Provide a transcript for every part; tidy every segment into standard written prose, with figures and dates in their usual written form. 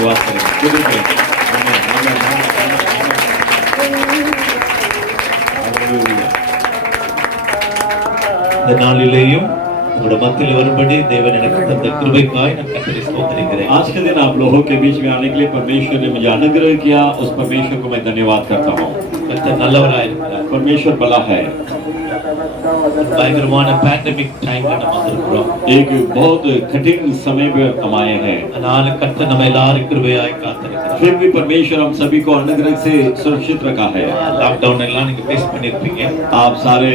आशीर्वाद करेंगे, खुद करेंगे। आमीन, आमीन, आमीन, हालेलुया। இந்த நாளிலேயும் உங்களுடைய மத்தியில் வரும்படி தேவன் எனக்கு தந்த கிருபைக்காய் நான் கர்த்தரை ஸ்தோத்திரிக்கிறேன். आज के दिन आप लोगों के बीच में आने के लिए परमेश्वर ने मुझे अनुग्रह किया, उस परमेश्वर को मैं धन्यवाद करता हूँ। கர்த்தர் நல்லவராயிருக்கிறார். परमेश्वर भला है। பயங்கரமான பேண்டமிக் டைம்ல நம்ம வந்திருக்கிறோம். एक बहुत कठिन समय पे हम आए हैं, ஆனால் கர்த்தர் நம்ம எல்லாரும் கிருபையாய் காத்திருக்கிறார். फिर भी परमेश्वर हम सभी को अनुग्रह से सुरक्षित रखा है। லாக்டவுன் எல்லாம் நீங்க ஃபேஸ் பண்ணிருப்பீங்க. आप सारे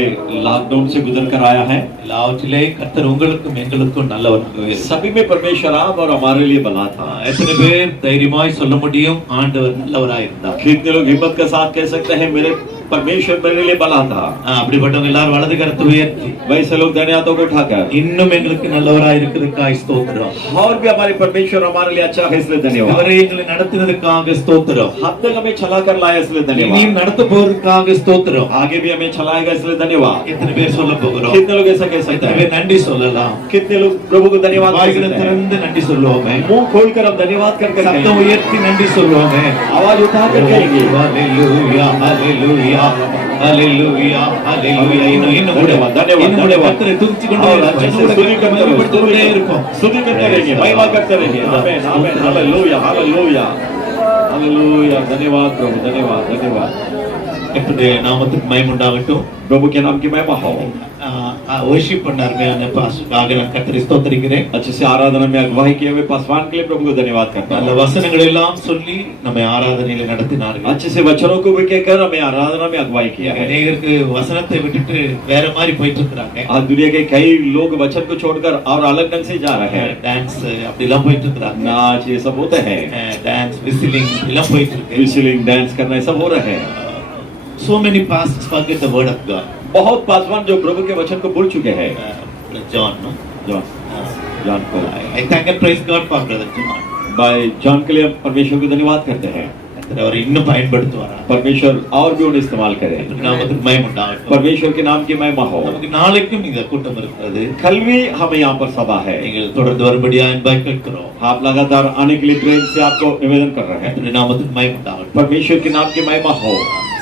लॉकडाउन से गुजर कर आया है। எல்லாவற்றிலே கர்த்தர் உங்களுக்கும் எங்களுக்கும் நல்லவர். सभी में परमेश्वर आप और हमारे लिए भला था। எத்தனை பேர் தைரியமாய் சொல்ல முடியும் ஆண்டவர் நல்லவராய் இருந்தார்? कितने लोग हिम्मत के साथ कह सकते हैं मेरे परमेश्वर मेरे लिए भला था। அப்படிப்பட்டவங்க எல்லாரும் வலது கரத்தை உயர்த்தி वैसे लोग दाहिने हाथों को उठाकर இன்னும் எங்களுக்கு நல்லவராய் இருக்கிறதுக்காக ஸ்தோத்திரம். और भी हमारे परमेश्वर हमारे लिए अच्छा है, इसलिए धन्यवाद। அவரை எங்களை நடத்தினதுக்காக ஸ்தோத்திரம். अब तक हमें चला कर लाया, इसलिए धन्यवाद। இனியும் நடத்த போறதுக்காக ஸ்தோத்திரம். आगे भी हमें चलाएगा, इसलिए धन्यवाद। எத்தனை பேர் சொல்ல போகிறோம்? कितने लोग ऐसा कह सकते எத்தனை हैं? பேர் நன்றி சொல்லலாம்? कितने लोग प्रभु को धन्यवाद कर வாய்களை सकते हैं? திறந்து நன்றி சொல்லுவோமே. मुंह खोलकर हम धन्यवाद कर कर சத்தம் कहेंगे, உயர்த்தி நன்றி சொல்லுவோமே. आवाज उठाकर कहेंगे ஹalleluya ஹalleluya ஹalleluya ஹalleluya. இன்னும் கூட கர்த்தரை துதித்து கொண்டே இருப்போம். स्तुति करते रहेंगे, महिमा करते रहेंगे। आमीन, आमीन, हालेलुया, हालेलुया, हालेलुया। धन्यवाद प्रभु, धन्यवाद, धन्यवाद। கர்த்தருடைய நாமத்துக்கு மகிமை உண்டாகட்டும். प्रभु के नाम की महिमा हो। worship பண்ண அருமையான பாஸ்டருக்காக நான் கர்த்தரை ஸ்தோத்திரிக்கிறேன். अच्छे से आराधना में अगुवाई किए हुए पासवान के लिए प्रभु को धन्यवाद करता நல்ல हूं। வசனங்களை எல்லாம் சொல்லி நம்மை ஆராதனையில நடத்தினார்கள். अच्छे से वचनों को भी कहकर हमें आराधना में अगुवाई किया है। அநேகருக்கு வசனத்தை விட்டுட்டு வேற மாதிரி போயிட்டு இருக்காங்க. आज दुनिया के कई लोग वचन को छोड़कर और अलग ढंग से जा रहे हैं। டான்ஸ் அப்படி எல்லாம் போயிட்டு இருக்காங்க. नाच ये सब होते हैं, டான்ஸ் விசிலிங் எல்லாம் போயிட்டு இருக்கு. विजिलिंग डांस करना ये सब हो रहे हैं। so many pastors forget the word of God. बहुत पासवान जो प्रभु के वचन को भूल चुके हैं। John, no? जॉन को I thank and praise God for brother John. Bye John के लिए हम परमेश्वर को धन्यवाद करते हैं। அவர் இன்னும் பயன்படுத்துவாரா? परमेश्वर और भी उन्हें इस्तेमाल करे। நாமத்துக்கு மகிமை உண்டாகட்டும். परमेश्वर के नाम की महिमा हो। நமக்கு நாளைக்கும் இந்த கூட்டம் இருக்கிறது. कल भी हमें यहाँ पर सभा है। நீங்கள் தொடர்ந்து வரும்படியா அன்பாய் கேட்கிறோம். आप लगातार आने के लिए प्रेम से आपको निवेदन कर रहे हैं। நாமத்துக்கு மகிமை உண்டாகட்டும். परमेश्वर के नाम की महिमा हो।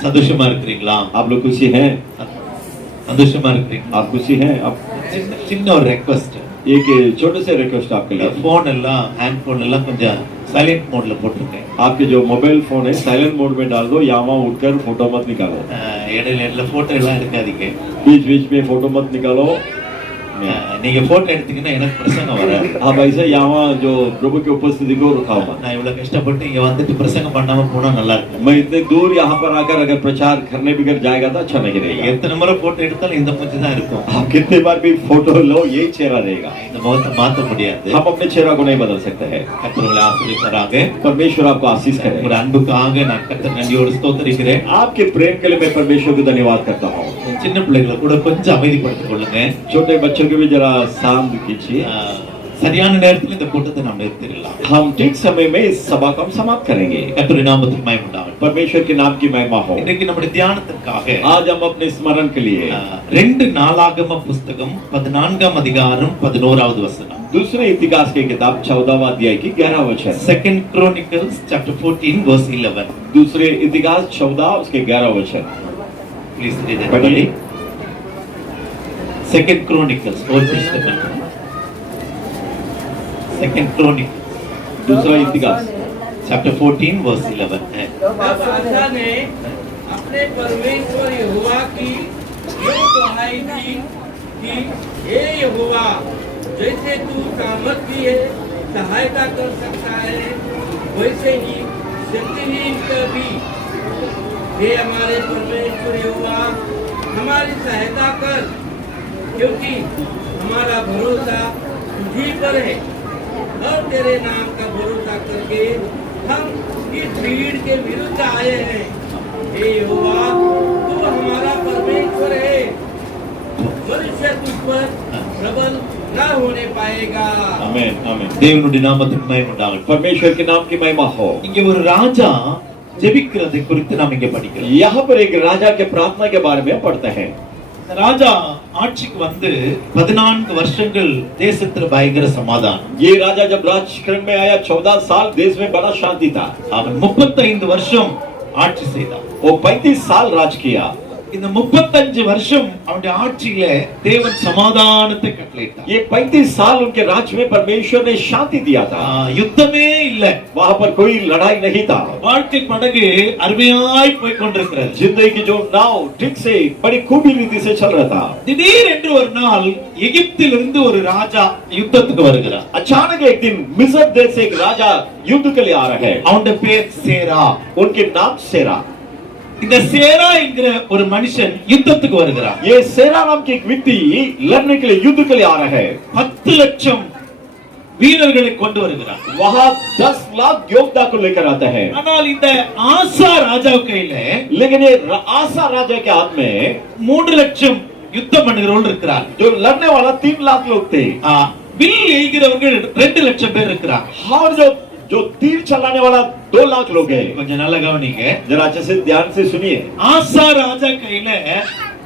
சந்தோஷமா இருக்கிறீங்களா? आप लोग खुशी हैं? சந்தோஷமா இருக்கிறீங்களா? आप खुशी हैं? आप சின்ன ஒரு ரெக்வெஸ்ட். एक छोटे से रिक्वेस्ट आपके लिए, போன் எல்லாம் ஹேண்ட் போன் எல்லாம் கொஞ்சம் சைலண்ட் மோட்ல போட்டுருக்கேன். आपके जो मोबाइल फोन है साइलेंट मोड में डाल दो, यहाँ वहाँ उठकर फोटो मत निकालो। இடையில போட்டோ எல்லாம் எடுக்காதீங்க. बीच बीच में फोटो मत निकालो। நீங்க போட்டோ எடுத்தீங்கன்னா எனக்கு பிரசங்கம் வராது. आप ऐसे यहाँ जो प्रभु की उपस्थिति को रुका हुआ, நான் இவ்வளவு கஷ்டப்பட்டு இங்க வந்துட்டு பிரசங்கம் பண்ணாம போனா நல்லா இருக்கும். मैं इतने दूर यहाँ पर आकर अगर प्रचार करने भी कर जाएगा तो अच्छा नहीं रहेगा। எத்தனை முறை போட்டோ எடுத்தாலும் இந்த மூஞ்சி தான் இருக்கும். आप कितने बार भी फोटो लो यही चेहरा रहेगा। இந்த முகத்தை மாத்த முடியாது. हम अपने चेहरा को नहीं बदल सकते हैं। கர்த்தர் உங்களை ஆசீர்வதிப்பாராக. परमेश्वर आपको आशीष करे। உங்க அன்புக்காக நான் கர்த்தர் நன்றியோடு ஸ்தோத்திரிக்கிறேன். आपके प्रेम के लिए मैं परमेश्वर को धन्यवाद करता हूँ। சின்ன பிள்ளைகளை கூட கொஞ்சம் அமைதிப்படுத்திக் கொள்ளுங்க. छोटे बच्चों को भी जरा शांत कीजिए। சரியான நேரத்தில் இந்த கூட்டத்தை நாம் நிறுத்திடலாம். हम ठीक समय में इस सभा को हम समाप्त करेंगे। கர்த்தருடைய நாமத்துக்கு மகிமை உண்டாகட்டும். परमेश्वर के नाम की महिमा हो। இன்றைக்கு நம்முடைய தியானத்திற்காக आज हम अपने स्मरण के लिए 2 நாளாகம புத்தகம் 14ஆம் அதிகாரம் 11வது வசனம். दूसरे इतिहास की किताब 14वां अध्याय की 11 वचन। Second Chronicles chapter 14 verse 11. दूसरे इतिहास 14 उसके 11 वचन। Please read it. Buddy. Second Chronicles, Old Testament. Second Chronicles, दूसरा इतिहास chapter 14 verse 11. तब आसा ने अपने परमेश्वर यहोवा की यो दुहाई दी कि हे यहोवा, जैसे तू सामर्थी है सहायता कर सकता है, वैसे ही शक्तिहीन का भी हे हमारे परमेश्वर यहोवा हमारी सहायता कर, क्योंकि हमारा भरोसा तुझी पर है और तेरे नाम का भरोसा करके हम इस भीड़ के विरुद्ध आए हैं। हे यहोवा, तू हमारा परमेश्वर है, मनुष्य तुझ पर प्रबल न होने पाएगा। आमीन, आमीन। தேவனுடைய நாமத்துக்கு மகிமை உண்டாகட்டும். परमेश्वर के नाम की महिमा हो। இங்கே ஒரு ராஜா ஜெபிக்கிறதை குறித்து நாம் இங்கே படிக்கிறோம். यहाँ पर एक राजा के प्रार्थना के बारे में पढ़ते हैं। இந்த ராஜா ஆட்சிக்கு வந்து 14 வருஷங்கள் தேசத்துல பயங்கர சமாதானம். ये राजा जब राजकरण में आया 14 साल देश में बड़ा शांति था. அவன் 35 வருஷம் ஆட்சி செய்தான். वो 35 साल राज किया. இந்த 35 வருஷம் அவனுடைய ஆட்சியில தேவன் சமாதானத்தை கட்டளையிட்டார். ये 35 साल उनके राज्य में परमेश्वर ने शांति दिया था. யுத்தமே இல்ல. वहां पर कोई लड़ाई नहीं था. வாழ்க்கை படகு அருமையாய் போய் கொண்டிருக்கிறது. जिंदगी की जो नाव ठीक से बड़ी खूबी रीति से चल रहा था. திடீரென்று ஒரு நாள் எகிப்திலிருந்து ஒரு ராஜா யுத்தத்துக்கு வருகிறார். अचानक एक दिन मिस्र देश से एक राजा युद्ध के लिए आ रहा है. அவனுடைய பேர் சேரா. उनके नाम सेरा. இந்த சேரா என்கிற ஒரு மனுஷன் யுத்தத்துக்கு வருகிறார். ये सेरा नाम की एक व्यक्ति लड़ने के लिए युद्ध के लिए आ रहा है. 10 லட்சம் வீரர்களை கொண்டு வருகிறார். वहां 10 लाख योद्धा को लेकर आता है. ஆனால் இந்த ஆசா ராஜா கையில लेकिन ये आसा राजा के हाथ में 3 லட்சம் யுத்தம் பண்ணுகிறவர்கள் இருக்கிறார். जो लड़ने वाला 3 लाख लोग थे. வில் எய்கிறவர்கள் 2 லட்சம் பேர் இருக்கிறார். और जो तीर चलाने वाला 2 लाख लोग हैं. கொஞ்சம் நல்லா கவனிங்க. जरा अच्छे से ध्यान से सुनिए. ஆசா ராஜா கையில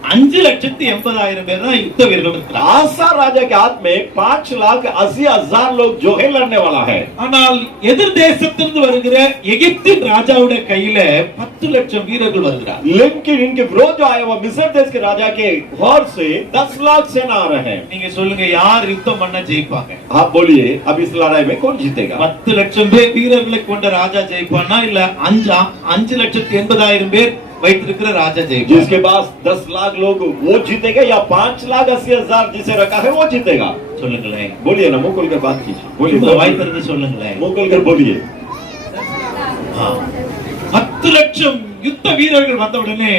5,80,000 பேர் தான் யுத்த வீரர்கள் இருக்கிறார். आसा राजा के हाथ में 5,80,000 लोग जो है लड़ने वाला है. ஆனால் எதிர் தேசத்திலிருந்து வருகிற எகிப்தின் ராஜாவுடைய கையில 10 லட்சம் வீரர்கள் வருகிறார். लेकिन इनके विरोध जो आया हुआ मिस्र देश के राजा के घर से 10 लाख सेना आ रहे हैं. நீங்க சொல்லுங்க யார் யுத்தம் பண்ண ஜெயிப்பாங்க? आप बोलिए अब इस लड़ाई में कौन जीतेगा? 10 லட்சம் பேர் வீரர்களை கொண்ட ராஜா ஜெயிப்பானா இல்ல 5,80,000 பேர் வைத்திருக்கிற ராஜா ஜெயிப்பானா? जिसके पास 10 लाख लोग वो जीतेगा या 5,80,000 जिसे रखा है वो जीतेगा? சொல்லுங்களேன். बोलिए ना, मुंह खोलकर बात कीजिए. வாய் बोलिए, திறந்து சொல்லுங்களேன். मुंह खोलकर बोलिए. 10 லட்சம் யுத்த வீரர்கள் வந்த உடனே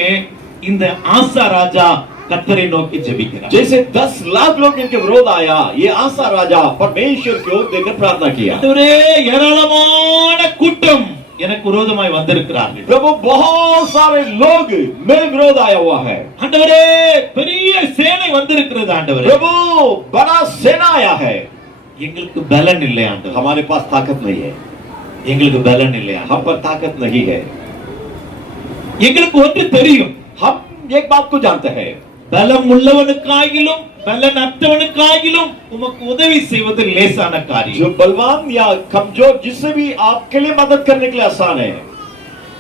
இந்த ஆசா ராஜா கர்த்தரை நோக்கி ஜெபிக்கிறார். जैसे 10 लाख लोग इनके विरोध आया, ये आसा राजा परमेश्वर की ओर देखकर प्रार्थना किया. ஆண்டவரே ஏராளமான கூட்டம் எனக்கு விரோதமாய் வந்திருக்கிறார்கள். प्रभु बहुत सारे लोग मेरे विरोध आया हुआ है. ஆண்டவரே பெரிய சேனை வந்திருக்கிறது ஆண்டவரே. प्रभु बड़ा सेना आया है. எங்களுக்கு பலன் இல்லை ஆண்டவரே. हमारे पास ताकत नहीं है. எங்களுக்கு பலன் இல்லை ஆண்டவரே. हम पर ताकत नहीं है. எங்களுக்கு ஒன்று தெரியும். हम एक बात को जानते हैं. பலம் உள்ளவனுக்காகிலும் பலன் அற்றவனுக்காகிலும் உமக்கு உதவி செய்வது லேசான காரியம். जो बलवान या कमजोर जिससे भी आपके लिए मदद करने के लिए आसान है.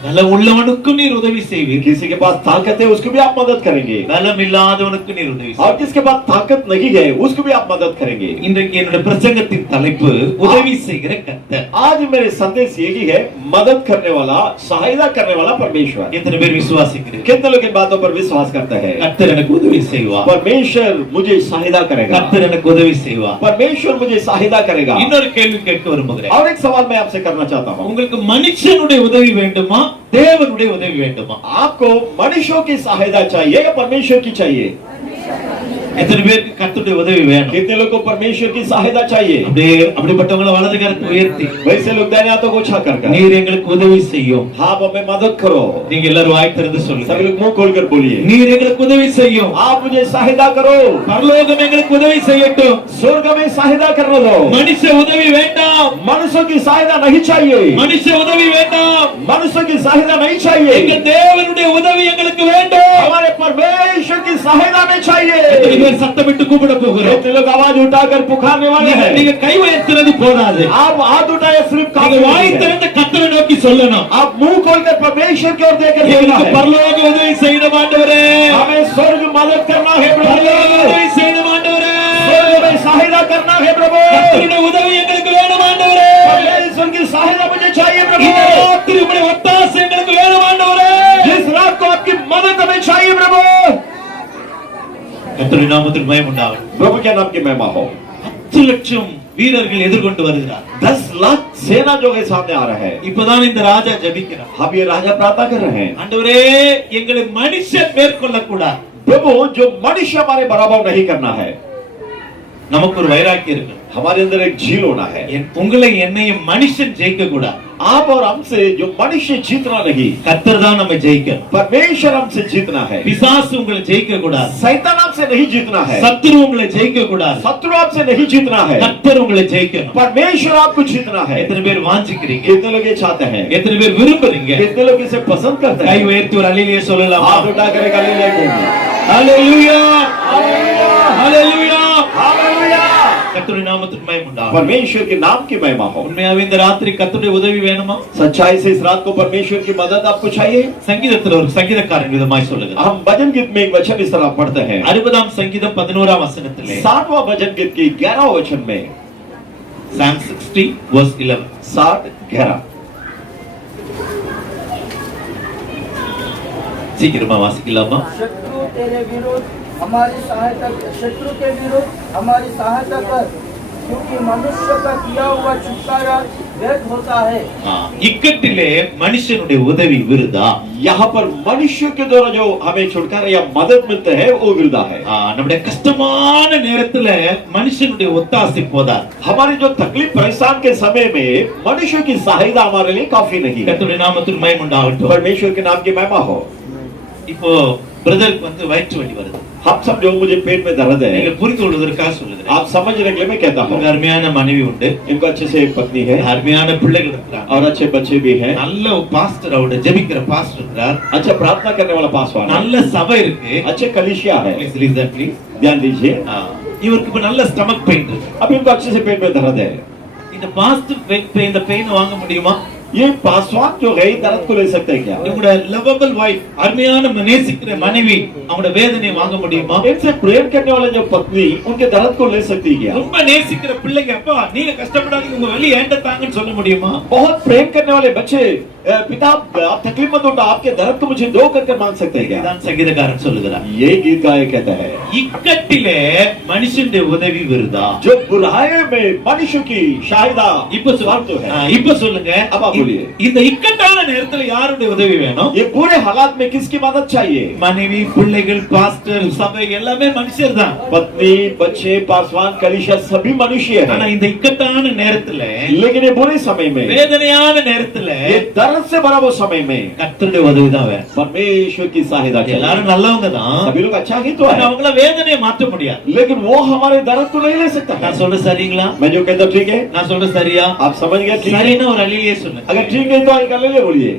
பலம் உள்ளவனுக்கும் நீர் உதவி செய்வீர். किसी के पास ताकत है उसको भी आप मदद करेंगे. பலம் இல்லாதவனுக்கு நீர் உதவி और செய்வீர். जिसके पास ताकत नहीं है उसको भी आप मदद करेंगे. இன்றைக்கு என்னுடைய பிரசங்கத்தின் தலைப்பு உதவி செய்கிற கர்த்தர். आज मेरे संदेश यही है, मदद करने वाला, सहायता करने वाला परमेश्वर. எத்தனை பேர் விசுவாசிக்கிறீர்கள்? कितने लोग इन बातों पर विश्वास करते हैं? கர்த்தர் எனக்கு உதவி செய்வார். परमेश्वर मुझे सहायता करेगा. கர்த்தர் எனக்கு உதவி செய்வார். परमेश्वर मुझे सहायता करेगा. இன்னொரு கேள்வி கேட்க விரும்புகிறேன். और एक सवाल मैं आपसे करना चाहता हूँ. உங்களுக்கு மனுஷனுடைய உதவி வேண்டுமா தேவனுடைய உதவி வேண்டுமா? आपको मनुष्यों की सहायता चाहिए या परमेश्वर की चाहिए? எத்தனை பேருக்கு கர்த்தருடைய உதவி வேணும்? कितने लोग को परमेश्वर की सहायता चाहिए? அப்படிப்பட்டவங்களை வலது கரத்தை உயர்த்தி वैसे लोग दाहिने हाथों को उठा कर நீர் எங்களுக்கு உதவி செய்யும். आप हमें मदद करो. நீங்க எல்லாரும் வாய் திறந்து சொல்லுங்க. सभी लोग मुंह खोलकर बोलिए. நீர் எங்களுக்கு உதவி செய்யும். आप मुझे सहायता करो. பரலோகம் எங்களுக்கு உதவி செய்யட்டும். स्वर्ग में सहायता करने दो. மனுஷ உதவி வேண்டாம். मनुष्यों की सहायता नहीं चाहिए. மனுஷ உதவி வேண்டாம். मनुष्यों की सहायता नहीं चाहिए. எங்க தேவனுடைய உதவி எங்களுக்கு வேண்டும். हमारे परमेश्वर की सहायता में चाहिए. எத்தனை பேர் சத்தமிட்டு கூப்பிட போகிறோம்? कितने लोग आवाज उठाकर पुकारने वाले हैं? நீங்க கை உயர்த்துறது போதாது. आप हाथ उठाए सिर्फ நீங்க வாய் திறந்து கர்த்தரை நோக்கி சொல்லணும். आप मुंह खोलकर परमेश्वर की ओर देखकर बोलना எங்களுக்கு है. பரலோக உதவி செய்யணும் ஆண்டவரே. हमें स्वर्ग मदद करना है प्रभु. பரலோக உதவி செய்யணும் ஆண்டவரே. स्वर्ग में सहायता करना है प्रभु. கர்த்தருடைய உதவி எங்களுக்கு வேணும் ஆண்டவரே. परमेश्वर की सहायता मुझे चाहिए प्रभु. இந்த ராத்திரி உம்முடைய ஒத்தாசை எங்களுக்கு வேணும் ஆண்டவரே. जिस रात को आपकी मदद हमें चाहिए प्रभु. கர்த்தருடைய நாமத்துக்கு மகிமை உண்டாகட்டும். प्रभु के नाम की महिमा हो. 10 லட்சம் வீரர்கள் எதிர்கொண்டு வருகிறார். 10 लाख सेना जो है सामने आ रहा है. இப்பதான் இந்த ராஜா ஜெபிக்கிறார். अब ये राजा प्रार्थना कर रहे हैं. ஆண்டவரே எங்களை மனுஷன் மேற்கொள்ள கூடாது. प्रभु जो मनुष्य हमारे बराबर नहीं करना है. நமக்கு ஒரு வைராக்கியம் இருக்கு. हमारे अंदर एक झील होना है. உங்களை என்னையும் மனுஷன் ஜெயிக்க கூடாது. आप और हमसे जो मनुष्य जीतना नहीं, கர்த்தர் தான் நம்ம ஜெயிக்கணும். परमेश्वर हमसे जीतना है. பிசாசு உங்களை ஜெயிக்க கூடாது. शैतान आपसे नहीं जीतना है. சத்துரு உங்களை ஜெயிக்க கூடாது. शत्रु आपसे नहीं जीतना है. கர்த்தர் உங்களை ஜெயிக்கணும். परमेश्वर आपको जीतना है. எத்தனை பேர் வாஞ்சிக்கிறீங்க? कितने लोग ये चाहते हैं? எத்தனை பேர் விரும்புறீங்க? कितने लोग इसे पसंद करते கை हैं? உயர்த்தி ஒரு அல்லேலூயா சொல்லலாமா? हाथ उठाकर एक हालेलुया बोलिए. ஹalleluya ஹalleluya हालेलुया கர்த்தருடைய நாமத்துக்கு மகிமை உண்டாகட்டும். परमेश्वर के नाम की महिमा हो। உண்மையாவே இந்த ராத்திரி கர்த்தருடைய உதவி வேணுமா? सच्चाई से इस रात को परमेश्वर की मदद आपको चाहिए। சங்கீதத்தில் ஒரு சங்கீதக்காரன் விதமாய் சொல்லுகிறார். हम भजन गीत में एक वचन इस तरह पढ़ते हैं। 60ஆம் சங்கீதம் 11ஆம் வசனத்திலே 60वां भजन गीत की 11वां वचन में Psalm 60 verse 11 60 11 சீக்கிரமா வாசிக்கலாமா? शत्रु तेरे विरुद्ध हमारी सहायता, शत्रु के विरुद्ध हमारी सहायता कर, क्योंकि मनुष्य का किया हुआ छुटकारा व्यर्थ होता है। இக்கட்டிலே மனுஷனுடைய உதவி விருதா. यहाँ पर मनुष्य के द्वारा जो हमें छुटकारा या मदद मिलता है वो वृथा है। நம்முடைய கஷ்டமான நேரத்துல மனுஷனுடைய ஒத்தாசை போதாது. हमारे जो तकलीफ परेशान के समय में मनुष्य की सहायता हमारे लिए काफी नहीं है। கர்த்தருடைய நாமத்துக்கு மகிமை உண்டாகட்டும். परमेश्वर के नाम की महिमा हो। இப்போ பிரதருக்கு வந்து வயிற்று வலி வருது. हम समझो मुझे पेट में दर्द है। நீங்க புரிந்து கொள்வதற்காக சொல்லுகிறேன். आप समझने के लिए मैं कहता हूँ। ஒரு அருமையான மனைவி உண்டு. इनको अच्छे से एक पत्नी है அருமையான பிள்ளைகள் இருக்கிறாங்க. और अच्छे बच्चे भी हैं। நல்ல பாஸ்டர் அவரோட ஜெபிக்கிற பாஸ்டர் இருக்கிறார். अच्छा प्रार्थना करने वाला पासवान है। நல்ல சபை இருக்கு. अच्छे कलीसिया है। Please leave that, please. ध्यान दीजिए। இவருக்கு இப்ப நல்ல ஸ்டமக் பெயின் இருக்கு. अब इनको अच्छे से पेट में दर्द है। இந்த பாஸ்டர் இந்த பெயின் வாங்க முடியுமா? ये पासवान जो है दर्द को ले सकते हैं क्या? உங்களோட லவபிள் வைஃப் அருமையான நேசிக்கிற மனைவி அவங்களோட வேதனை வாங்க முடியுமா? इनसे प्रेयर करने वाले जो पत्नी उनके दर्द को ले सकती है क्या? ரொம்ப நேசிக்கிற பிள்ளைங்க அப்பா நீங்க கஷ்டப்படாதீங்க உங்க வலி ஏன்ட தாங்கன்னு சொல்ல முடியுமா? बहुत प्रेम करने वाले बच्चे पिता आप तकलीफ मत उठा, आपके दर्द को मुझे दो करके मांग सकते हैं क्या? இதான் சங்கீதக்காரன் சொல்லுகிறார். ये गीत गायक कहता है இக்கட்டிலே மனுஷனுடைய உதவி விருதா. जो बुराई में मनुष्य की सहायता இப்ப स्वार्थ है। இப்ப சொல்லுங்க. अब आप बोलिए। இந்த இக்கட்டான நேரத்துல யாருடைய உதவி வேணும்? ये बुरे हालात में किसकी मदद चाहिए? மனைவி பிள்ளைகள் பாஸ்டர் சபை எல்லாமே மனுஷர் தான். पत्नी बच्चे पासवान कलीसिया सभी मनुष्य ஆனா है। இந்த இக்கட்டான நேரத்துல लेकिन ये बुरे समय में வேதனையான நேரத்துல ये दर्द से भरा वो समय में கர்த்தருடைய உதவி தான் வேணும். परमेश्वर की सहायता चाहिए। எல்லாரும் நல்லவங்க தான். सभी लोग अच्छा ही तो ஆனா है, அவங்கள வேதனையை மாற்ற முடியாது. लेकिन वो हमारे दर्द को नहीं ले सकता है। நான் சொல்றது சரிங்களா? मैं जो कहता हूं, ठीक है நான் சொல்றது சரியா? आप समझ गए? ठीक है। சரின்னா ஒரு அலிலியே சொல்லுங்க. अगर ठीक है तो एक ले बोलिए।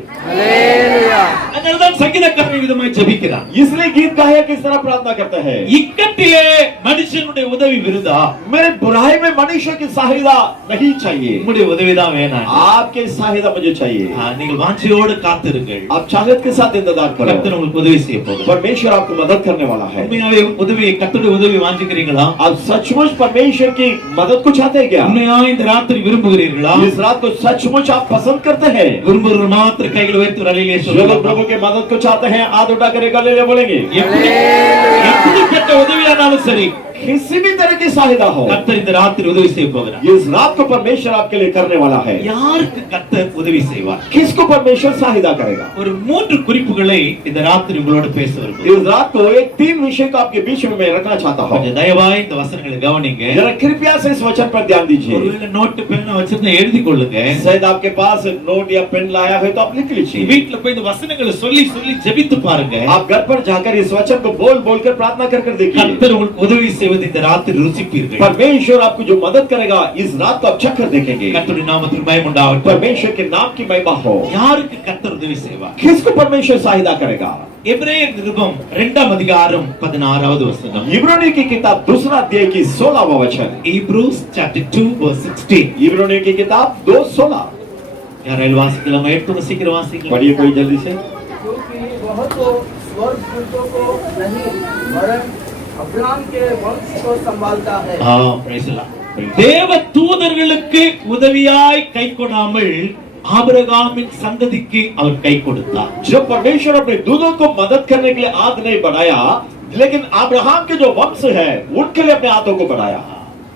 அதனாலதான் சங்கீதக்காரன் விதமாய் ஜெபிக்கிறான். इसलिए गीत गायक इस तरह प्रार्थना करता है இக்கட்டிலே மனுஷனுடைய உதவி விருதா. मेरे बुराई में मनुष्य की सहायता नहीं चाहिए, உங்களுடைய உதவி தான் வேணும். आपके सहायता मुझे चाहिए। நீங்கள் வாஞ்சையோடு காத்திருங்கள். आप चाहत के साथ इंतजार करो, கர்த்தர் உங்களுக்கு உதவி செய்ய போகிறார். परमेश्वर आपको मदद करने वाला है। உண்மையாவே உதவி கர்த்தருடைய உதவி வாஞ்சிக்கிறீங்களா? आप सचमुच परमेश्वर की मदद को चाहते हैं क्या? உண்மையா இந்த ராத்திரி விரும்புகிறீர்களா? इस रात को सचमुच आप पसंद करते हैं? விரும்புகிற மாத்திர கைகளை உயர்த்தி ஒரு அலிலியே जो लोग சொல்லுங்க. प्रभु के मदद को चाहते हैं हाथ उठा कर एक हालेलुया बोलेंगे। எப்படிப்பட்ட உதவியானாலும் சரி किसी भी तरह की सहायता हो, கர்த்தர் இந்த ராத்திரி உதவி செய்ய போகிறார். इस रात को परमेश्वर आपके लिए करने वाला है। யாருக்கு கர்த்தர் உதவி செய்வார்? किसको परमेश्वर सहायता करेगा? ஒரு 3 குறிப்புகளை இந்த ராத்திரி உங்களோட பேச விரும்புகிறேன். इस रात को एक 3 विषय को आपके बीच में मैं रखना चाहता हूँ। கொஞ்சம் தயவாய் இந்த வசனங்களை கவனிங்க. जरा कृपया से इस वचन पर ध्यान दीजिए। ஒருவேளை நோட்டு பேனா வச்சிருந்தா எழுதி கொள்ளுங்க. शायद आपके पास नोट या पेन लाया है तो आप लिख लीजिए। வீட்ல போய் இந்த வசனங்களை சொல்லி சொல்லி ஜெபித்து பாருங்க. आप घर पर जाकर इस वचन को बोल बोल कर प्रार्थना कर कर देखिए। கர்த்தர் உங்களுக்கு உதவி செய்வது இந்த ராத்திரி ருசிப்பீர்கள். परमेश्वर आपको जो मदद करेगा इस रात को आप चखकर देखेंगे। கர்த்தருடைய நாமத்துக்கு மகிமை உண்டாகட்டும். परमेश्वर के नाम की महिमा हो। யாருக்கு கர்த்தர் உதவி செய்வார்? किसको परमेश्वर सहायता करेगा? எபிரேயர் நிருபம் 2ஆம் அதிகாரம் 16வது வசனம். इब्रानियों की किताब 2 अध्याय की 16वां वचन। Hebrews chapter 2 verse 16. इब्रानियों की किताब 2:16। யாராவது வாசிக்கலாமா? எடுத்து சீக்கிரம் வாசிக்கலாம். पढ़िए कोई जल्दी से। क्योंकि वह तो स्वर्गदूतों को नहीं वरन अब्राहम के वंश को संभालता है। praise the Lord. தேவ தூதர்களுக்கு உதவியாய் கை கொடாமல் ஆபிரகாமின் சந்ததிக்கு அவர் கை கொடுத்தார். जब परमेश्वर अपने दूतों को मदद करने के लिए हाथ नहीं बढ़ाया, लेकिन अब्राहम के जो वंश है उनके लिए अपने हाथों को बढ़ाया।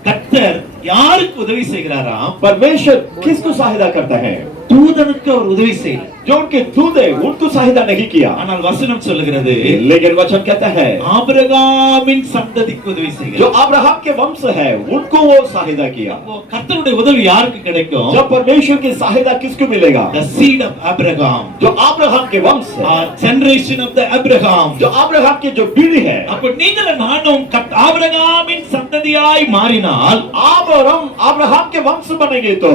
கர்த்தர் யாருக்கு உதவி செய்கிறாராம்? परमेश्वर किसको सहायता करता है? தூதனுக்கு அவர் உதவி செய்யல. जो उनके दूत है उनको सहायता नहीं किया, ஆனால் வசனம் சொல்லுகிறது लेकिन वचन कहता है ஆபிரகாமின் சந்ததிக்கு உதவி जो செய்கிறார். अब्राहम के वंश है उनको वो सहायता किया। அப்போ கர்த்தருடைய உதவி யாருக்கு கிடைக்கும்? जब परमेश्वर की सहायता किसको मिलेगा? The seed of Abraham, जो अब्राहम के वंश है, generation of the Abraham. जो अब्राहम की जो पीढ़ी है। அப்ப நீங்களும் நானும் ஆபிரகாமின் சந்ததியாய் மாறினால் आप और हम अब्राहम के वंश बनेंगे तो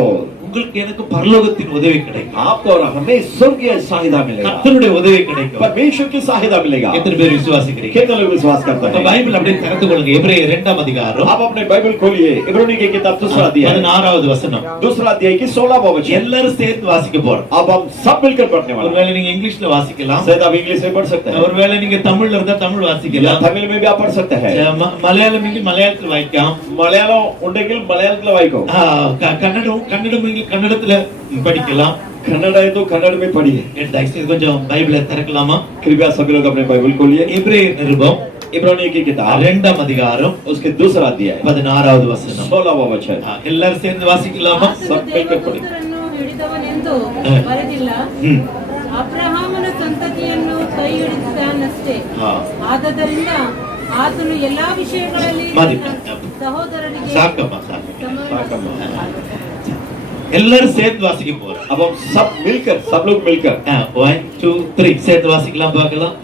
உங்களுக்கு எனக்கு பரலோகத்தின் உதவி கிடைக்கும். आपको और हमें स्वर्गीय सहायता मिलेगा, கர்த்தருடைய உதவி கிடைக்கும். परमेश्वर की सहायता मिलेगा। எத்தனை பேர் விசுவாசிக்கிறீங்க? कितने लोग विश्वास करते அப்ப हैं? பைபிள் அப்படியே திறந்து கொள்ளுங்க. எபிரேயர் 2ஆம் அதிகாரம் आप अपने बाइबल खोलिए, इब्रानी की किताब दूसरा अध्याय 16வது वचனம். दूसरा अध्याय की 16वां वचन। எல்லாரும் சேர்த்து வாசிக்க போறோம். अब हम सब मिलकर पढ़ने वाले हैं। ஒருவேளை நீங்க இங்கிலீஷ்ல வாசிக்கலாம், शायद आप इंग्लिश में पढ़ सकते हैं, ஒருவேளை நீங்க தமிழ்ல இருந்தா தமிழ் या வாசிக்கலாம், तमिल में भी आप पढ़ सकते हैं, மலையாளம் இங்கிலீஷ் மலையாளத்துல வாசிக்கலாம், मलयालम उണ്ടെങ്കിൽ मलयालത്തിൽ വായിക്കോ, கன்னடம் இங்கிலீஷ் கன்னடத்துல படிக்கலாம். कन्नड़ है तो कन्नड़ में पढ़िए। தயவுசெய்து கொஞ்சம் பைபிளை திறக்கலாமா? कृपया सभी लोग अपने बाइबल खोलिए। எபிரேயர் நிருபம் इब्रानी की किताब 2ஆம் அதிகாரம் उसके दूसरा अध्याय 16வது வசனம். 16वां वचन। எல்லாரும் சேர்ந்து வாசிக்கலாமா? ದೂತರನ್ನು ಹಿಡಿದವನೆಂದು ಬರೆದಿಲ್ಲ, ಅಬ್ರಹಾಮನ ಸಂತತಿಯನ್ನು ಕೈ ಹಿಡಿದಿದ್ದಾನಷ್ಟೇ. ಆದದರಿಂದ ಆತನು ಎಲ್ಲಾ ವಿಷಯಗಳಲ್ಲಿ ಸಹೋದರರಿಗೆ எல்லாரும் சேர்ந்து வாசிக்க போறோம். अब हम सब मिलकर, सब लोग मिलकर 1 2 3 சேர்ந்து வாசிக்கலாம், பார்க்கலாம்.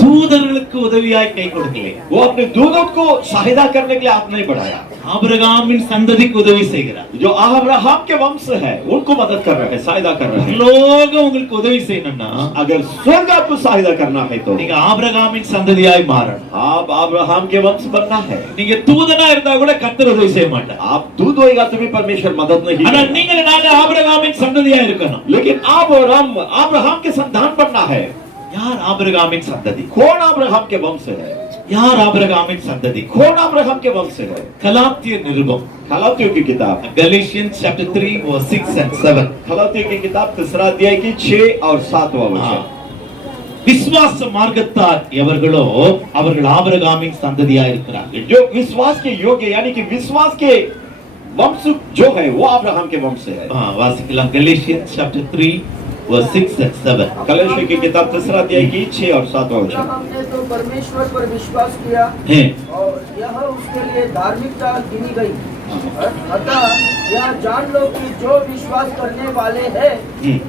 தூதர்களுக்கு உதவியாய் கை கொடுக்கலே. वो अपने दूतों को सहायता करने के लिए हाथ नहीं बढ़ाया। ஆபிரகாமின் சந்ததிக்கு உதவி செய்கிறார். जो अब्राहम के वंश है उनको मदद कर रहे हैं, सहायता कर रहे हैं। லோகம் உங்களுக்கு உதவி செய்யணும்னா, अगर स्वर्ग आपको सहायता करना है तो நீங்க ஆபிரகாமின் சந்ததியாய் மாறணும். आप अब्राहम के वंश बनना है। நீங்க தூதனா இருந்தா கூட கர்த்தர் உதவி செய்ய மாட்டார். आप दूध होएगा तो भी परमेश्वर मदद नहीं ஆனா करेगा। நீங்க நாங்க ஆபிரகாமின் சந்ததியா இருக்கணும். लेकिन आप और हम अब्राहम के संतान बनना है। யார் ஆபிரகாமின் சந்ததி? कौन अब्राहम के वंश है? யார் ஆபிரகாமின் சந்ததி? कौन अब्राहम के वंश है? கலாத்தியர் நிருபம் गलातियों की किताब Galatians chapter 3 verse 6 and 7. गलातियों की किताब 3 अध्याय की 6 और 7वां वचन। விசுவாச மார்க்கத்தார் எவர்களோ அவர்கள் ஆபிரகாமின் சந்ததியா இருக்கிறார்கள். जो विश्वास के योग्य यानी कि विश्वास के वंश जो है वो अब्राहम के वंश है। வாசிக்கலாம். Galatians chapter 3 verse 6 and 7. गलातियों की किताब 3 अध्याय की 6 और 7वां वचन। हमने तो परमेश्वर पर विश्वास किया है और यह उसके लिए धार्मिकता गिनी गई। अतः यह जान लो कि जो विश्वास करने वाले हैं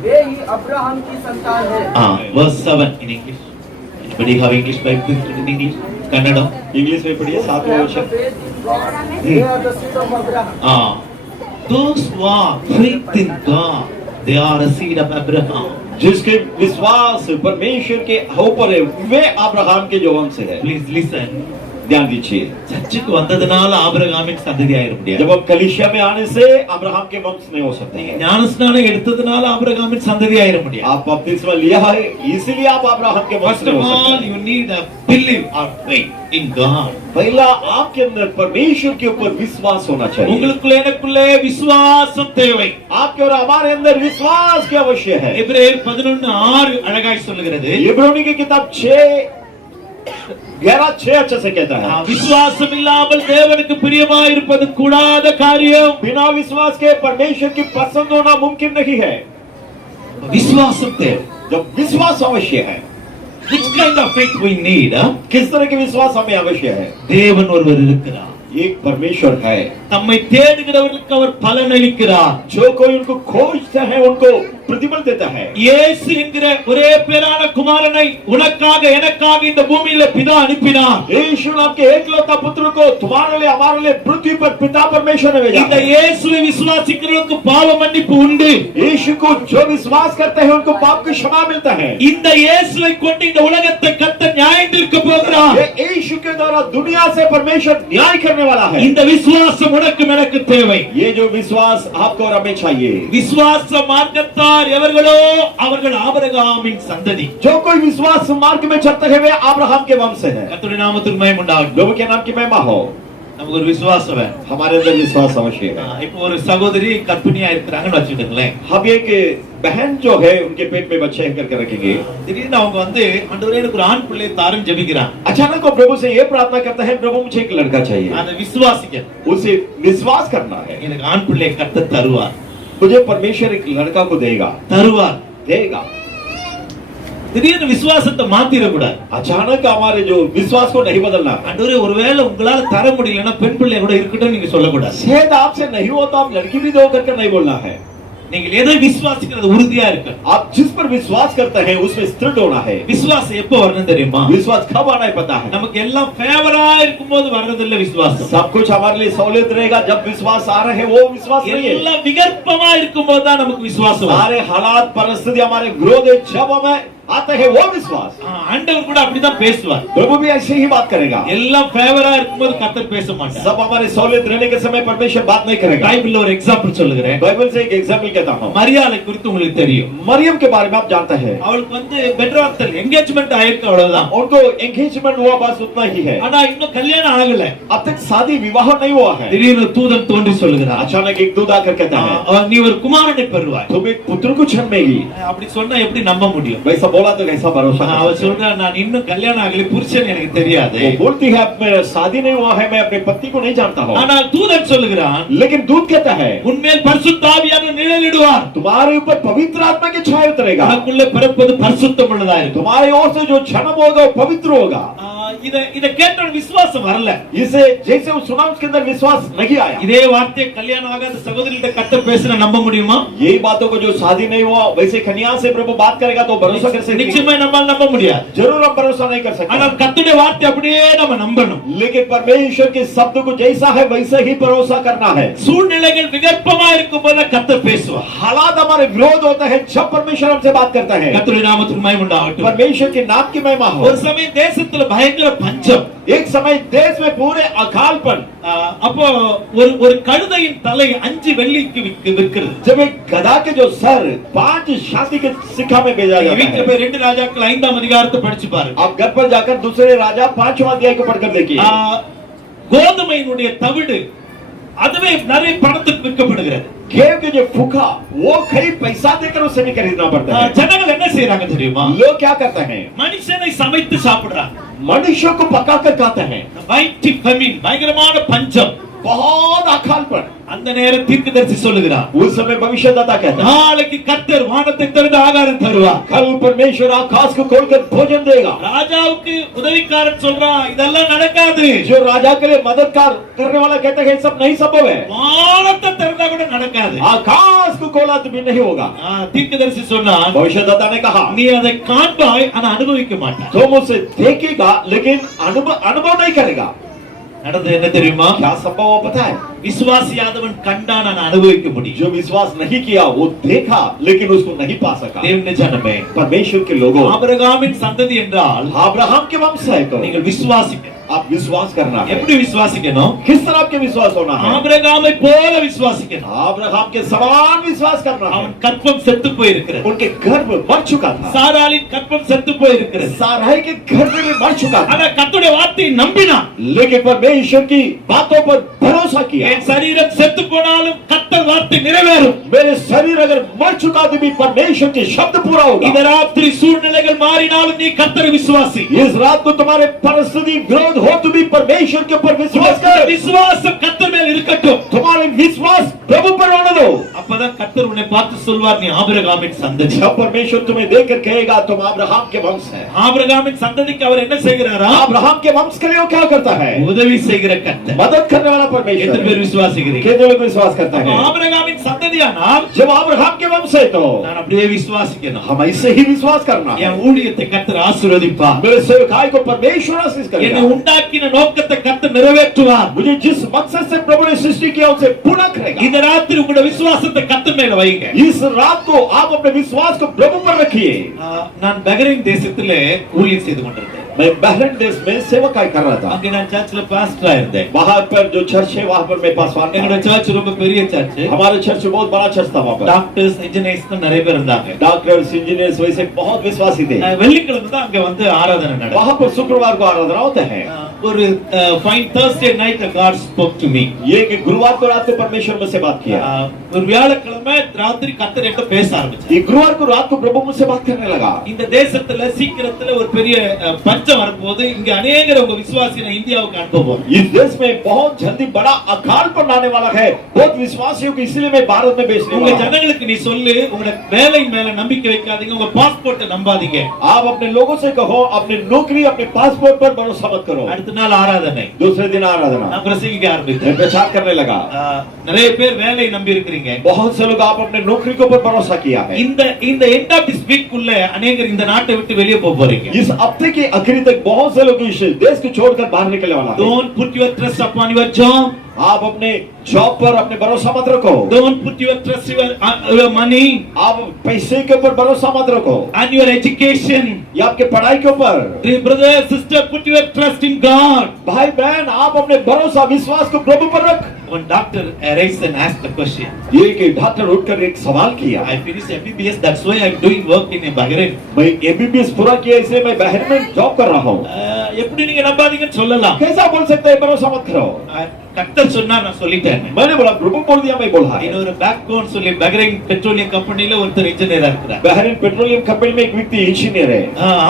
वे ही अब्राहम की संतान है। verse 7 in English. Anybody have English Bible in English? Kannada? English में पढ़िए 7वां वचन। They are the seed of Abraham. Those who are faith in God, they are a seed of Abraham. जिसके विश्वास परमेश्वर के ऊपर है वे अब्राहम के जो वंश है। Please listen. ध्यान दीजिए। சர்ச்சுக்கு வந்ததனால ஆபிரகாமின் சந்ததி ஆயிர முடியாது. जब हम कलीसिया में आने से अब्राहम के वंश नहीं हो सकते हैं। ஞானஸ்நானம் எடுத்ததனால ஆபிரகாமின் சந்ததி ஆயிர முடியாது. आप बपतिस्मा लिया है इसलिए आप अब्राहम के वंश First नहीं of हो all, सकते। you need a belief or faith in God. पहला आपके अंदर परमेश्वर के ऊपर विश्वास होना चाहिए। உங்களுக்குள்ள எனக்குள்ளே விசுவாசம் தேவை. आपके और हमारे अंदर विश्वास की आवश्यक है। எபிரேயர் 11:6 அழகாய் சொல்லுகிறது. इब्रानी की किताब 6:11 अच्छे से कहता है, விசுவாசம் இல்லாமல் தேவனுக்கு பிரியமாய் இருப்பது கூடாத காரியம். बिना विश्वास के परमेश्वर की पसंद होना मुमकिन नहीं है। விசுவாசம் தேவை. जब विश्वास आवश्यक है, Which kind of faith we need? किस तरह के विश्वास हमें आवश्यक है? தேவன் ஒருவர் இருக்கிறார். एक परमेश्वर है தம்மை தேடுகிறவர்களுக்கு அவர் பலன் அளிக்கிறார். जो कोई उनको खोजते हैं उनको प्रतिफल देता है। இயேசு என்கிற ஒரே பேரான குமாரனை உனக்காக எனக்காக இந்த பூமியில பிதா அனுப்பினார். यीशु नाम के एकलौता पुत्र को तुम्हारे लिए हमारे लिए पृथ्वी पर पिता परमेश्वर ने भेजा। இந்த இயேசுவை விசுவாசிக்கிறவர்களுக்கு பாவ மன்னிப்பு உண்டு. यीशु को जो विश्वास करते हैं उनको पाप की क्षमा मिलता है। இந்த இயேசுவை கொண்டு இந்த உலகத்தை கர்த்தர் நியாயம் தீர்க்க போகிறார். ये यीशु के द्वारा दुनिया से परमेश्वर न्याय करने वाला है। இந்த விசுவாசம் உனக்கு எனக்கு தேவை. ये जो विश्वास आपको और हमें चाहिए। விசுவாச மார்க்கத்தார் எவர்களோ அவர்கள் ஆபிரகாமின் சந்ததி. जो कोई विश्वास मार्ग में चलते हैं वे अब्राहम के वंश हैं। கர்த்தருடைய நாமத்துக்கு மகிமை உண்டாகட்டும். लोगों के नाम की महिमा हो। நமக்கு ஒரு விசுவாசம் வேணும். हमारे अंदर विश्वास आवश्यक है। இப்போ ஒரு சகோதரி கர்ப்பிணியா இருக்கிறாங்கன்னு வச்சுக்கோங்களேன். हम एक बहन जो है उनके पेट में बच्चे करके रखेंगे। திடீர்னு அவங்க வந்து ஆண்டவரே எனக்கு ஒரு ஆண் பிள்ளை தாரும் ஜெபிக்கிறாங்க. अचानक वो प्रभु से ये प्रार्थना करते हैं, प्रभु मुझे एक लड़का चाहिए। அதை விசுவாசிக்க उसे विश्वास करना है, எனக்கு ஆண் பிள்ளை கர்த்தர் தருவார். मुझे परमेश्वर एक लड़का को देगा, தருவார். देगा। திடீர்னு விசுவாசத்தை மாத்திர கூடாது. अचानक हमारे जो विश्वास को नहीं बदलना। ஆண்டவரே ஒருவேளை உங்களால தர முடியலன்னா பெண் பிள்ளை கூட இருக்கட்டும் நீங்க சொல்லக்கூடாது. शायद आपसे नहीं हो तो आप लड़की भी दो करके नहीं बोलना है। நீங்கள் எதை விசுவாசிக்கிறது உறுதியா இருக்கு. आप जिस पर विश्वास करते हैं उसमें स्थिर होना है. விசுவாசம் எப்போ வரணும் தெரியுமா? विश्वास कब आना है पता है. நமக்கு எல்லாம் ஃபேவரா இருக்கும்போது வர்றதில்ல விசுவாசம். सब कुछ हमारे लिए सहूलियत रहेगा जब विश्वास आ रहे हैं वो विश्वास नहीं है. எல்லாம் விகற்பமா இருக்கும்போது தான் நமக்கு விசுவாசம் வரும். सारे हालात परिस्थिति हमारे विरोध है जब हमें आते हैं वो विश्वास. ஆண்டவர் கூட அப்படிதான் பேசுவார். प्रभु भी ऐसे ही बात करेगा. எல்லாம் ஃபேவரா இருக்கும்போது கர்த்தர் பேச மாட்டார். सब हमारे सहूलियत रहने के समय परमेश्वर बात नहीं करेगा. பைபிள்ல ஒரு எக்ஸாம்பிள் சொல்லுகிறேன். बाइबल से एक एग्जांपल कहता हूं. மரியாதை குறித்து உங்களுக்கு தெரியும். मरियम के बारे में आप जानते हैं. அவளுக்கு வந்து பெட்ராக்டல் என்கேஜ்மென்ட் ஆயிருக்கு அவ்வளவுதான். उनको एंगेजमेंट हुआ बस उतना ही है. ஆனா இன்னும் கல்யாணம் ஆகல. अब तक शादी विवाह नहीं हुआ है. திடீர்னு தூதன் தோன்றி சொல்லுகிறார். अचानक एक दूत आकर कहता है நீ ஒரு குமாரனை பெறுவாய். तुम एक पुत्र को जन्मेगी. அப்படி சொன்னா எப்படி நம்ப முடியும்? वैसा बोला तो कैसा भरोसा. அவ சொல்றா நான் இன்னும் கல்யாணம் ஆகல புருஷன் எனக்கு தெரியாது. वो बोलती है मेरा शादी नहीं हुआ है मैं अपने पति को नहीं जानता हूं. ஆனா தூதன் சொல்லுகிறான் लेकिन दूत कहता है உன்மேல் பரிசுத்த ஆவியானவர் நிழலிடுவார். तुम्हारे ऊपर पवित्र आत्मा की छाया उतरेगा. உனக்குள்ளே பிறப்பது பரிசுத்தம் உள்ளதா இருக்கும். तुम्हारे ओर से जो जन्म होगा वो पवित्र होगा. இத கேட்ட விசுவாசம் வரல. इसे जैसे वो सुना उसके अंदर विश्वास नहीं आया. இதே வார்த்தை கல்யாணம் ஆகாத சகோதரிகிட்ட கர்த்தர் பேசினா நம்ப முடியுமா? यही बातों को जो शादी नहीं हुआ वैसे कन्या से प्रभु बात करेगा तो भरोसा कर सकते. நிச்சயமா நம்மால நம்ப முடியாது. जरूर हम भरोसा नहीं कर सकते. ஆனா கர்த்தருடைய வார்த்தை அப்படியே நம்ம நம்பணும். लेकिन परमेश्वर के शब्द को जैसा है वैसा ही भरोसा करना है. சூழ்நிலைகள் விகற்பமா இருக்கும்போது கர்த்தர் பேசுவார். हालात हमारे विरोध होते हैं जब परमेश्वर हमसे बात करता है. கர்த்தருடைய நாமத்துக்கு மகிமை உண்டாகட்டும். परमेश्वर के नाम की महिमा हो. ஒரு சமயம் தேசத்துல பயங்கர பஞ்சம். एक समय देश में पूरे अकालपन. அப்போ ஒரு கழுதையின் தலை 5 வெள்ளிக்கு விற்கிறது. जब एक गधा के जो सर 5 शादी के सिक्का में भेजा जाता வீட்டுல है. போய் 2 ராஜாக்கள் 5ஆம் அதிகாரத்தை படிச்சு பாருங்க. आप घर पर जाकर दूसरे राजा 5वां अध्याय को पढ़कर देखिए. கோதுமையினுடைய தவிடு அதுவே நிறைய பணத்துக்கு விற்கப்படுகிறது. गेहूं के जो फूका वो कई पैसा देकर उसे नहीं खरीदना पड़ता है. ஜனங்கள் என்ன செய்றாங்க தெரியுமா? लोग क्या करते हैं மனுஷனை சமைத்து சாப்பிடுறாங்க. मनुष्यों को पकाकर खाते हैं. வயிற்று ஃபெமின் பயங்கரமான பஞ்சம். बहुत अकालपन. அந்த நேரம் தீர்க்கதரிசி சொல்லுகிறார் उस समय भविष्यद्वक्ता कहता है நாளைக்கு கர்த்தர் வானத்தை திறந்து ஆகாரம் தருவார். कल परमेश्वर आकाश को खोलकर भोजन देगा. ராஜாவுக்கு உதவிக்காரன் சொல்றான் இதெல்லாம் நடக்காது. जो राजा के लिए मददगार करने वाला कहता है सब नहीं संभव है. வானத்தை திறந்தா கூட நடக்காது. आकाश को खोला तो भी नहीं होगा. தீர்க்கதரிசி சொன்னான் भविष्यद्वक्ता ने कहा நீ அதை காண்பாய் ஆனா அனுபவிக்க மாட்டாய். तुम उसे देखेगा लेकिन अनुभव नहीं करेगा. நடந்தது என்ன தெரியுமா? क्या संभव हो पता है? விசுவாசியாதவன் கண்டா நான் அனுபவிக்க முடியும். जो विश्वास नहीं किया वो देखा लेकिन उसको नहीं पा सका. தேவனுடைய ஜனமே परमेश्वर के लोगों ஆபிரகாமின் சந்ததி என்றால் अब्राहम के वंश है तो நீங்கள் விசுவாசிக்க. आप विश्वास करना है. எப்படி விசுவாசிக்கணும்? किस तरह के विश्वास होना है? ஆபிரகாமை போல விசுவாசிக்கணும். अब्राहम के समान विश्वास करना है. அவன் கற்பம் செத்து போயிருக்கிறது. उनके गर्भ मर चुका था. சாராளின் கற்பம் செத்து போயிருக்கிறது. साराई के गर्भ में मर चुका था. ஆனா கர்த்தருடைய வார்த்தையை நம்பினான். लेकिन परमेश्वर की बातों पर भरोसा किया. என் சரீரம் செத்து போனாலும் கர்த்தர் வார்த்தை நிறைவேறும். मेरे शरीर अगर मर चुका तो भी परमेश्वर के शब्द पूरा होगा. இந்த ராத்திரி சூழ்நிலைகள் மாறினாலும் நீ கர்த்தரை விசுவாசி. इस रात को तुम्हारे परिस्थिति विरोध हो तो भी परमेश्वर के ऊपर विश्वास कर. விசுவாசம் கர்த்தர் மேல் இருக்கட்டும். तुम्हारे विश्वास प्रभु पर होने दो. அப்பதான் கர்த்தர் உன்னை பார்த்து சொல்வார் நீ ஆபிரகாமின் சந்ததி. जब परमेश्वर तुम्हें देखकर कहेगा तुम अब्राहम के वंश है. ஆபிரகாமின் சந்ததிக்கு அவர் என்ன செய்கிறாரா? अब्राहम के वंश के लिए वो क्या करता है? உதவி செய்கிற கர்த்தர். मदद करने वाला எத்தனை परमेश्वर. பேர் விசுவாசிக்கிறீங்க? कितने लोग विश्वास करता है? ஆபிரகாமின் சந்ததியானால் जब अब्राहम के वंश है तो நான் அப்படியே விசுவாசிக்கணும். हम ऐसे ही विश्वास करना है. என் ஊழியத்தை கர்த்தர் ஆசீர்வதிப்பார். मेरे सेवकाई को परमेश्वर आशीष என்னை करेगा. உண்டாக்கின நோக்கத்தை கர்த்தர் நிறைவேற்றுவார். मुझे जिस मकसद से प्रभु ने सृष्टि किया उसे पूरा करेगा. இந்த ராத்திரி உங்களுடைய விசுவாசத்தை கர்த்தர் மேல வைங்க. इस रात को आप अपने विश्वास को प्रभु पर रखिए. நான் பஹ்ரைன் தேசத்திலே ஊழியம் செய்து கொண்டிருந்தேன். मैं बहरीन देश में सेवकाई कर रहा था. அங்கே நான் சர்ச்சில் பாஸ்டரா இருந்தேன். वहां पर जो चर्च है वहां पर मैं पासवान எங்களோட था. சர்ச் ரொம்ப பெரிய சர்ச். हमारे चर्च बहुत बड़ा चर्च था. वहां पर டாக்டர்ஸ் இன்ஜினியர்ஸ் தான் நிறைய பேர் இருந்தாங்க. डॉक्टर्स इंजीनियर्स वैसे बहुत विश्वासी थे. வெள்ளிக்கிழமை தான் அங்க வந்து ஆராதனை நடக்கும். वहां पर शुक्रवार को आराधना होता है. ஒரு fine Thursday night God spoke to me. ये कि गुरुवार को रात को परमेश्वर मुझसे बात किया. ஒரு வியாழக்கிழமை ராத்திரி கர்த்தர் என்கிட்ட பேச ஆரம்பிச்சார். ये गुरुवार को रात को प्रभु मुझसे बात करने लगा. இந்த தேசத்துல சீக்கிரத்துல ஒரு பெரிய பஞ்ச பஞ்சம் வரப்போகுது. இங்க அநேகர் உங்க விசுவாசியை இந்தியாவுக்கு அனுப்புவோம். इस देश में बहुत जल्दी बड़ा अकाल पड़ने आने वाला है, बहुत विश्वासियों को इसलिए मैं भारत में भेजने உங்க वाला हूं। ஜனங்களுக்கு நீ சொல்லு, உங்க வேலை மேல நம்பிக்கை வைக்காதீங்க, உங்க பாஸ்போர்ட்டை நம்பாதீங்க. आप अपने लोगों से कहो अपनी नौकरी अपने पासपोर्ट पर भरोसा मत करो। அடுத்த நாள் ஆராதனை दूसरे दिन आराधना நான் பிரசங்கிக்க मैं ஆரம்பித்தேன். प्रचार करने लगा। நிறைய பேர் வேலையை நம்பி இருக்கிறீங்க. बहुत से लोग आप अपने नौकरी के ऊपर भरोसा किया है। இந்த இந்த எண்ட் ஆஃப் திஸ் வீக் உள்ள अनेகர் இந்த நாட்டை விட்டு வெளியே போக போறீங்க. इस हफ्ते के आखिरी तक बहुत से लोग इस देश को छोड़कर बाहर निकलने वाला है। Don't put your trust upon your job. आप अपने जॉब पर अपने भरोसा मत रखो। Don't put your trust your money आप पैसे के ऊपर भरोसा मत रखो and your education. या आपके पढ़ाई के ऊपर। Dear brother, sister, put your trust in God. भाई बहन आप अपने भरोसा विश्वास को प्रभु पर रख। One doctor arose and asked the question. ये कि डॉक्टर उठकर एक सवाल किया। I finished MBBS, that's why I'm doing work in Bahrain. मैं एमबीबीएस पूरा किया इसलिए मैं बहरीन में जॉब कर रहा हूँ। எப்படி நீங்க நம்பாதீங்கன்னு சொல்லலாம். कैसा बोल सकते हैं भरोसा मत करो। கர்த்தர் சொன்னா நான் சொல்லிட்டேன். मैंने बोला प्रभु बोल दिया मैं बोला है। இன்னொரு பேக்போன் சொல்லி பஹ்ரைன் பெட்ரோலியம் கம்பெனில ஒருத்தர் இன்ஜினியரா இருக்கிறார். बहरीन पेट्रोलियम कंपनी में एक व्यक्ति इंजीनियर है।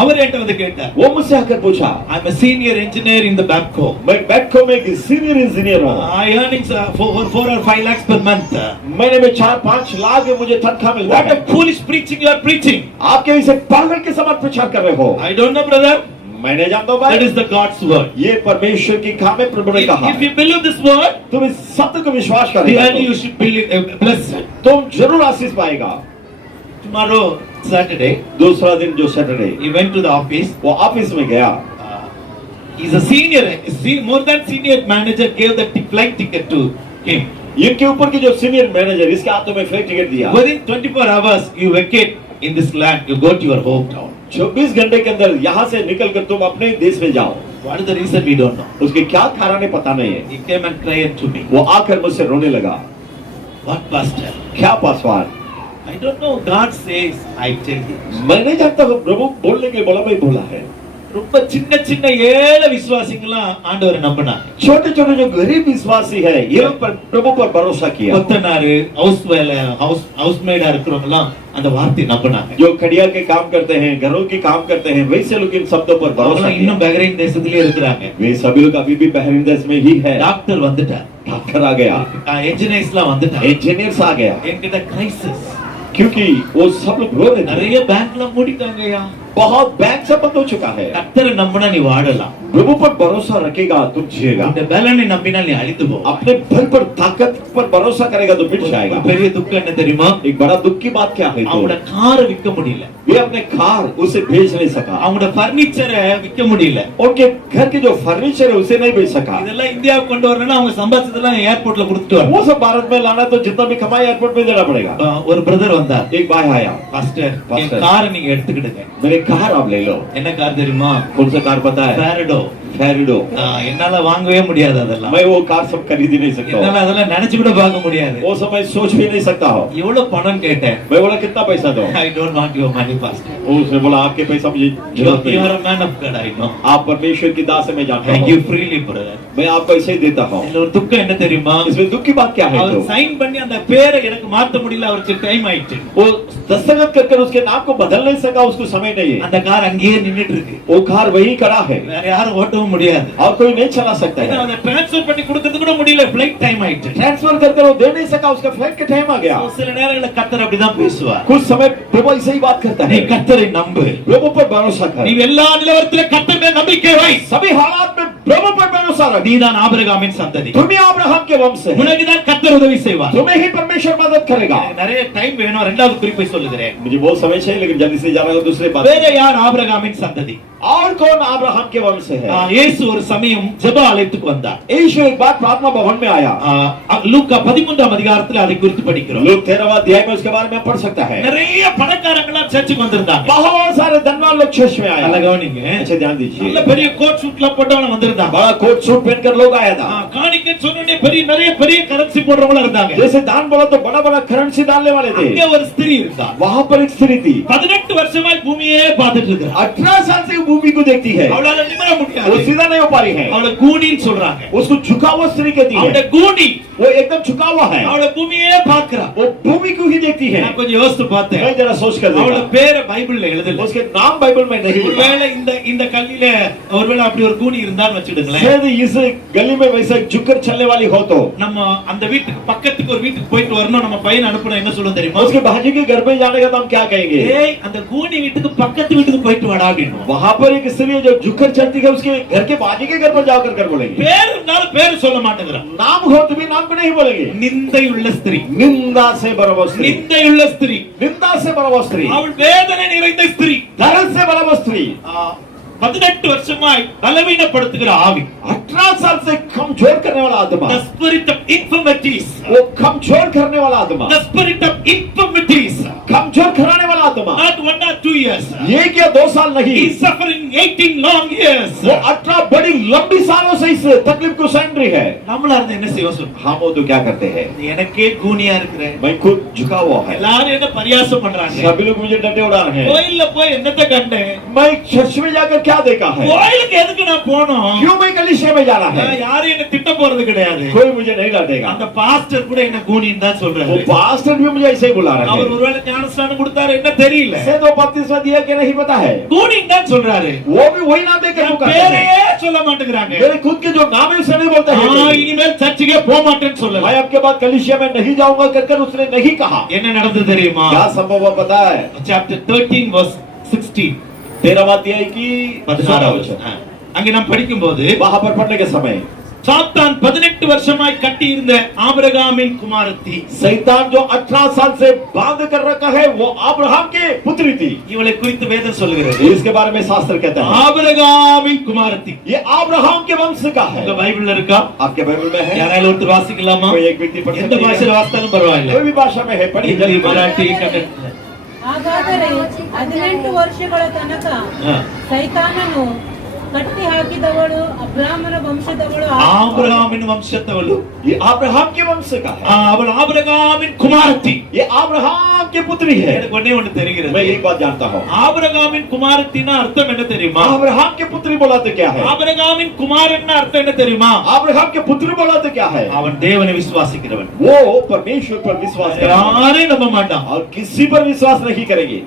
அவர் என்கிட்ட வந்து கேட்டார். वो मुझसे आकर पूछा I'm a senior engineer in the Babco. मैं बैकको में एक सीनियर इंजीनियर हूँ। I earnings 4 or 5 lakhs per month. महीने में 4-5 लाख मुझे तनख्वाह मिलता What है। a foolish preaching you are preaching. आपके इसे पागल के समान प्रचार कर रहे हो। I don't know, brother. मैं नहीं जानता हूँ That भाई। is the God's word. ये परमेश्वर की काम है, प्रभु ने कहा। If you believe this word, तुम इस सत्य को विश्वास really करेगा you should believe blessed. तुम जरूर आशीष पाएगा। Tomorrow, Saturday, दूसरा दिन जो Saturday he went to the office. वो ऑफिस में गया। He's a senior, more than senior manager gave the flight ticket to him. इनके ऊपर की जो सीनियर मैनेजर इसके हाथों में फ्लाइट टिकट दिया। Within 24 hours, you vacate in this land, you go to your hometown. 24 घंटे के अंदर यहाँ से निकलकर तुम अपने देश में जाओ। What is the reason we don't know? उसके क्या कारण है पता नहीं है। He came and cried to me. वो आकर मुझसे रोने लगा। What pastor? क्या Paswan? I don't know. God says, I tell you. मैं नहीं जानता हूँ, प्रभु बोलने के लिए बोला मैं बोला है। ரொம்ப சின்ன சின்ன ஏழை விசுவாசிங்களாம் ஆண்டவரை நம்பினாங்க. छोटे छोटे जो गरीब विश्वासी है ये लोग प्रभु पर भरोसा किया। கொத்தனாரு, ஹவுஸ் மேடா இருக்கிறவங்கலாம் அந்த வார்த்தையை நம்பினாங்க. जो खड़िया के काम करते हैं, घरों के काम करते हैं, वैसे लोग इन शब्दों पर भरोसा அவங்கலாம் किया। இன்னும் பஹ்ரைன் தேசத்திலே இருக்கிறாங்க. वे सभी लोग अभी भी बहरीन देश में ही है। டாக்டர் வந்துட்டார். डॉक्टर आ गया, என்ஜினியர்ஸ்லாம் வந்துட்டாங்க. इंजीनियर्स आ गया, என்கிட்ட கிரைசிஸ். क्योंकि वो सब लोग रो रहे थे। நிறைய பேங்க்லாம் மூடிட்டாங்கயா. बहुत बैंक से बंद हो चुका है। கர்த்தரை நம்பினா நீ வாழலாம். प्रभु पर भरोसा रखेगा तुम जिएगा। இந்த பலனை நம்பினா நீ அழிந்து போ. अपने बल पर ताकत पर भरोसा करेगा तो मिट जाएगा। பெரிய துக்கம் என்ன தெரியுமா? एक बड़ा दुख की बात क्या है? तो அவங்களோட காரை விற்க முடியல. वे अपने कार उसे बेच नहीं सका। அவங்களோட பர்னிச்சரை விற்க முடியல. उनके घर के जो फर्नीचर है उसे नहीं बेच सका। இதெல்லாம் இந்தியாவுக்கு கொண்டு வரணும்னா அவங்க சம்பாதிச்சதெல்லாம் ஏர்போர்ட்ல கொடுத்துட்டு वो வரணும். सब भारत में लाना तो जितना भी कमाई एयरपोर्ट में देना पड़ेगा। ஒரு பிரதர் வந்தார். एक भाई आया, பாஸ்டர், என் Pastor. காரை நீங்க எடுத்துக்கிடுங்க. मेरे कार आप ले लो। என்ன கார் தெரியுமா? कौन सा कार पता है? ஃபேரடோ. फेरिडो। என்னால வாங்கவே முடியாது அதெல்லாம். मैं वो कार सब खरीद ही नहीं सकता என்னால हूँ। அதெல்லாம் நினைச்சு கூட பார்க்க முடியாது. वो समय सोच भी नहीं सकता हूँ। எவ்வளவு பணம் கேட்டேன். मैं बोला कितना पैसा दो? I don't want your money, pastor. उसने बोला आपके पैसा मुझे You जरूरत नहीं are है। a man of God, I know. आप परमेश्वर की दास है मैं जानता I हूँ। give freely, brother. मैं आपको ऐसे ही देता हूँ। இதுல ஒரு துக்கம் என்ன தெரியுமா? इसमें दुख की बात क्या है? அவர் तो சைன் பண்ணி அந்த பேரை எனக்கு மாத்த முடியல, அவருக்கு டைம் ஆயிடுச்சு. वो दस्तखत कर उसके नाम को बदल नहीं सका, उसको समय नहीं है। அந்த கார் அங்கேயே நின்னுட்டு இருக்கு. वो कार वही खड़ा है வேற யாரும் ஓட்டவும் முடியாது. और कोई नहीं चला सकता ஏன்னா है। அதை ட்ரான்ஸ்ஃபர் பண்ணி கொடுக்கிறது கூட முடியல, ஃளைட் டைம் ஆயிடுச்சு. ट्रांसफर कर वो दे नहीं सका, उसका फ्लाइट का टाइम आ गया। சில நேரங்களில் கர்த்தர் அப்படிதான் பேசுவார். कुछ समय प्रभु ऐसे ही बात करता நீ है। கர்த்தரை நம்பு. प्रभु पर भरोसा நீ कर। எல்லா நிலவரத்திலும் கர்த்தர் மேல் நம்பிக்கை வை. सभी हालात में प्रभु पर भरोसा रख। நீதான் ஆபிரகாமின் சந்ததி. तुम्हें अब्राहम के वंश है, உனக்கு தான் கர்த்தர் உதவி செய்வார். तुम्हें ही परमेश्वर मदद करेगा। எனக்கு நிறைய டைம் வேணும், இரண்டாவது குறிப்பை சொல்லுகிறேன். मुझे बहुत समय चाहिए लेकिन जल्दी से जाना दूसरे बात। வேற யார் ஆபிரகாமின் சந்ததி? और कौन अब्राहम के वंश है? இயேசு ஒரு சமயம் ஜெப ஆலயத்துக்கு வந்தார். यीशु एक बार प्रार्थना भवन में आया। லூக்கா 13ஆம் அதிகாரத்தில் அதை குறித்து படிக்கிறோம். लोग 13वां अध्याय में उसके बारे में पढ़ सकता है। நிறைய பணக்காரங்களா சர்ச்சுக்கு வந்திருந்தாங்க. बहुत सारे धनवान लोग चर्च में आए। நல்லா கவனிங்க. अच्छा ध्यान நல்ல दीजिए। பெரிய கோட் சூட்ல போட்டவங்க வந்திருந்தாங்க. बड़ा कोट सूट पहनकर लोग आया था। காணிக்கை சொன்னே பெரிய நிறைய பெரிய கரன்சி போடுறவங்க இருந்தாங்க. जैसे दान बोला तो बड़ा बड़ा करेंसी डालने वाले थे. அங்கே ஒரு ஸ்திரீ இருந்தா. वहां पर एक स्त्री थी. 18 வருஷமாய் பூமியே பார்த்துட்டு இருக்கா. 18 साल से वो भूमि को देखती है. அவளால நிமிர वो முடியாது. सीधा नहीं हो पा रही है. அவள கூனின்னு சொல்றாங்க. उसको झुका हुआ स्त्री कहती அவள है. கூனி. वो एकदम झुका हुआ है. அவள பூமியே பார்க்கறா. वो भूमि को ही देखती है. நான் கொஞ்சம் யோசிச்சு பார்த்தேன். मैं जरा सोच कर அவள देखा. பேரை பைபிள்ல எழுதல. उसके नाम बाइबल में नहीं लिखा. ஒருவேளை இந்த கல்லில ஒருவேளை அப்படி ஒரு கூனி இருந்தான்னு வச்சிடுங்களேன். शायद इस गली में वैसा झुककर चलने वाली हो तो நம்ம அந்த வீட்டுக்கு பக்கத்துக்கு ஒரு வீட்டுக்கு போயிட்டு வரணும். நம்ம பையன் அனுப்புனா என்ன சொல்லுவோம் தெரியுமா? उसके भाजी के घर में जाने का तो हम क्या कहेंगे? ஏய் அந்த கூனி வீட்டுக்கு பக்கத்து வீட்டுக்கு போயிட்டு வாடா அப்படினு. वहां पर एक स्त्री है जो झुककर चलती है, उसके घर के बाजी के घर पर जाकर कर बोलेंगे. பேர் இருந்தாலும் பேர் சொல்ல மாட்டேங்கறா. नाम हो तो भी नाम को नहीं बोलेंगे. நிந்தையுள்ள ஸ்திரீ. निंदा से बराबर स्त्री. நிந்தையுள்ள ஸ்திரீ. निंदा से बराबर स्त्री. அவள் வேதனை நிறைந்த ஸ்திரீ. दर्द से बराबर स्त्री. 18 வருஷமாய் பலவீனப்படுத்துகிற ஆவி. 18 साल से कमजोर करने वाला आत्मा. The spirit of infirmities. वो कमजोर करने वाला आत्मा. The spirit of infirmities. कमजोर कराने वाला आत्मा. Not 1 or 2 years. ये क्या 2 साल नहीं. He is suffering 18 long years. वो 18 बड़ी लंबी सालों से इस तकलीफ को सहन रही है. நம்மளா இருந்தா என்ன செய்வோம் சொல்லு? हम वो तो क्या करते हैं? எனக்கே கூனியா இருக்கிறேன். मैं खुद झुका हुआ है. எல்லாரும் என்ன பரியாசம் பண்றாங்க. सभी लोग मुझे डंडे उड़ा रहे हैं. கோயில்ல போய் என்னத்தை கண்டேன்? मैं चर्च में जाकर क्या देखा है? கோயிலுக்கு எதுக்கு நான் போனோம்? क्यों मैं कलीसिया में जाना है? யாரும் என்ன திட்ட போறது கிடையாது. कोई मुझे नहीं डांटेगा. அந்த பாஸ்டர் கூட என்ன கூனின்னு தான் वो சொல்றாரு. पास्टर भी मुझे ऐसे ही बुला रहे அவர் हैं. ஒருவேளை ஞானஸ்நானம் கொடுத்தாரு என்ன தெரியல. से तो बपतिस्मा दिया कि नहीं पता है. கூனின்னு தான் சொல்றாரு. वो भी वही नाम देकर என் पुकारते हैं. பேரையே சொல்ல மாட்டேங்கிறாங்க. मेरे खुद के जो नाम है उसे नहीं बोलते हैं. இனிமேல் சர்ச்சுக்கே போக மாட்டேன்னு சொல்லல. मैं आपके बाद कलीसिया में नहीं जाऊंगा कर उसने नहीं कहा. என்ன நடந்தது தெரியுமா? क्या संभव हुआ पता है? chapter 13 verse 16 13वां अध्याय की 16 வசனம். அங்கே நாம் படிக்கும்போது वहां पर पढ़ने के समय சாத்தான் 18 வருஷமாய் கட்டி இருந்த ஆபிரகாமின் குமாரத்தி. शैतान जो 18 साल से बांध कर रखा है वो अब्राहम की पुत्री थी. இவளை குறித்து வேதம் சொல்கிறது. इसके बारे में शास्त्र कहता है ஆபிரகாமின் குமாரத்தி. ये अब्राहम के वंश का है. உங்க பைபிள்ல இருக்கா? आपके बाइबल में है? யாரால ஒருத்தர் வாசிக்கலாமா? कोई एक व्यक्ति पढ़ எந்த सकता பாஷையில है? வாசித்தாலும் பரவாயில்லை. कोई भी भाषा में है. पढ़िए ಹಿಂದಿ, जल्दी ಮರಾಠಿ, ಕನ್ನಡ. ಹಾಗಾದರೆ 18 ವರ್ಷಗಳ ತನಕ ಹಾ. ಸೈತಾನನು ಕಟ್ಟಿ ಹಾಕಿದವಳು ಅಬ್ರಾಹ್ಮನ ವಂಶದವಳು ஆபிரகாமின் வம்சத்தவள். ये अब्राहम के वंश का है. அவள் ஆபிரகாமின் குமாரத்தி. ये अब्राहम की पुत्री है. எனக்கு ஒண்ணே ஒண்ணு मैं தெரிகிறது. एक बात जानता हूँ. ஆபிரகாமின் குமாரத்தினா அர்த்தம் என்ன தெரியுமா? अब्राहम की पुत्री बोला तो क्या है? ஆபிரகாமின் குமாரன்னா அர்த்தம் என்ன தெரியுமா? अब्राहम के पुत्र बोला तो क्या है? அவன் தேவனை விசுவாசிக்கிறவன். वो परमेश्वर पर विश्वास करेगा யாரையும் நம்ப மாட்டான். और किसी पर विश्वास नहीं करेगी.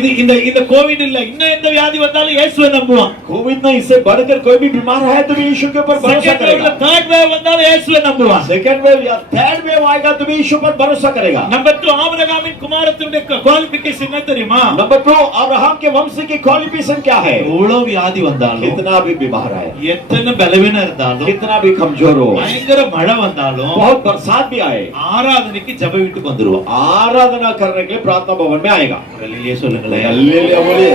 இது இந்த கோவிட் இல்ல, இன்னும் எந்த வியாதி வந்தாலும் இயேசுவை நம்புவான். कोविड में इससे बढ़कर कोई भी बीमार है तो भी यीशु के ऊपर भरोसा செகண்ட் வேவ்ல करेगा. தேர்ட் வேவ் வந்தாலும் இயேசுவை நம்புவான். सेकंड वेव या थर्ड वेव आएगा तो भी यीशु पर भरोसा करेगा. நம்பர் 2 ஆபிரகாமின் குமாரத்தினுடைய குவாலிஃபிகேஷன் என்ன தெரியுமா? नंबर 2 अब्राहम के वंश की क्वालिफिकेशन क्या है? எவ்வளவு வியாதி வந்தாலும், कितना भी बीमार है, எத்தனை பலவீனம் இருந்தாலும், कितना भी कमजोर हो, பயங்கர மழை வந்தாலும், बहुत बरसात भी आए, ஆராதனைக்கு ஜெப வீட்டுக்கு வந்துருவான். आराधना करने के लिए प्रार्थना भवन में आएगा. வெளியே சொல்லுங்களேன். हालेलुया बोलिए.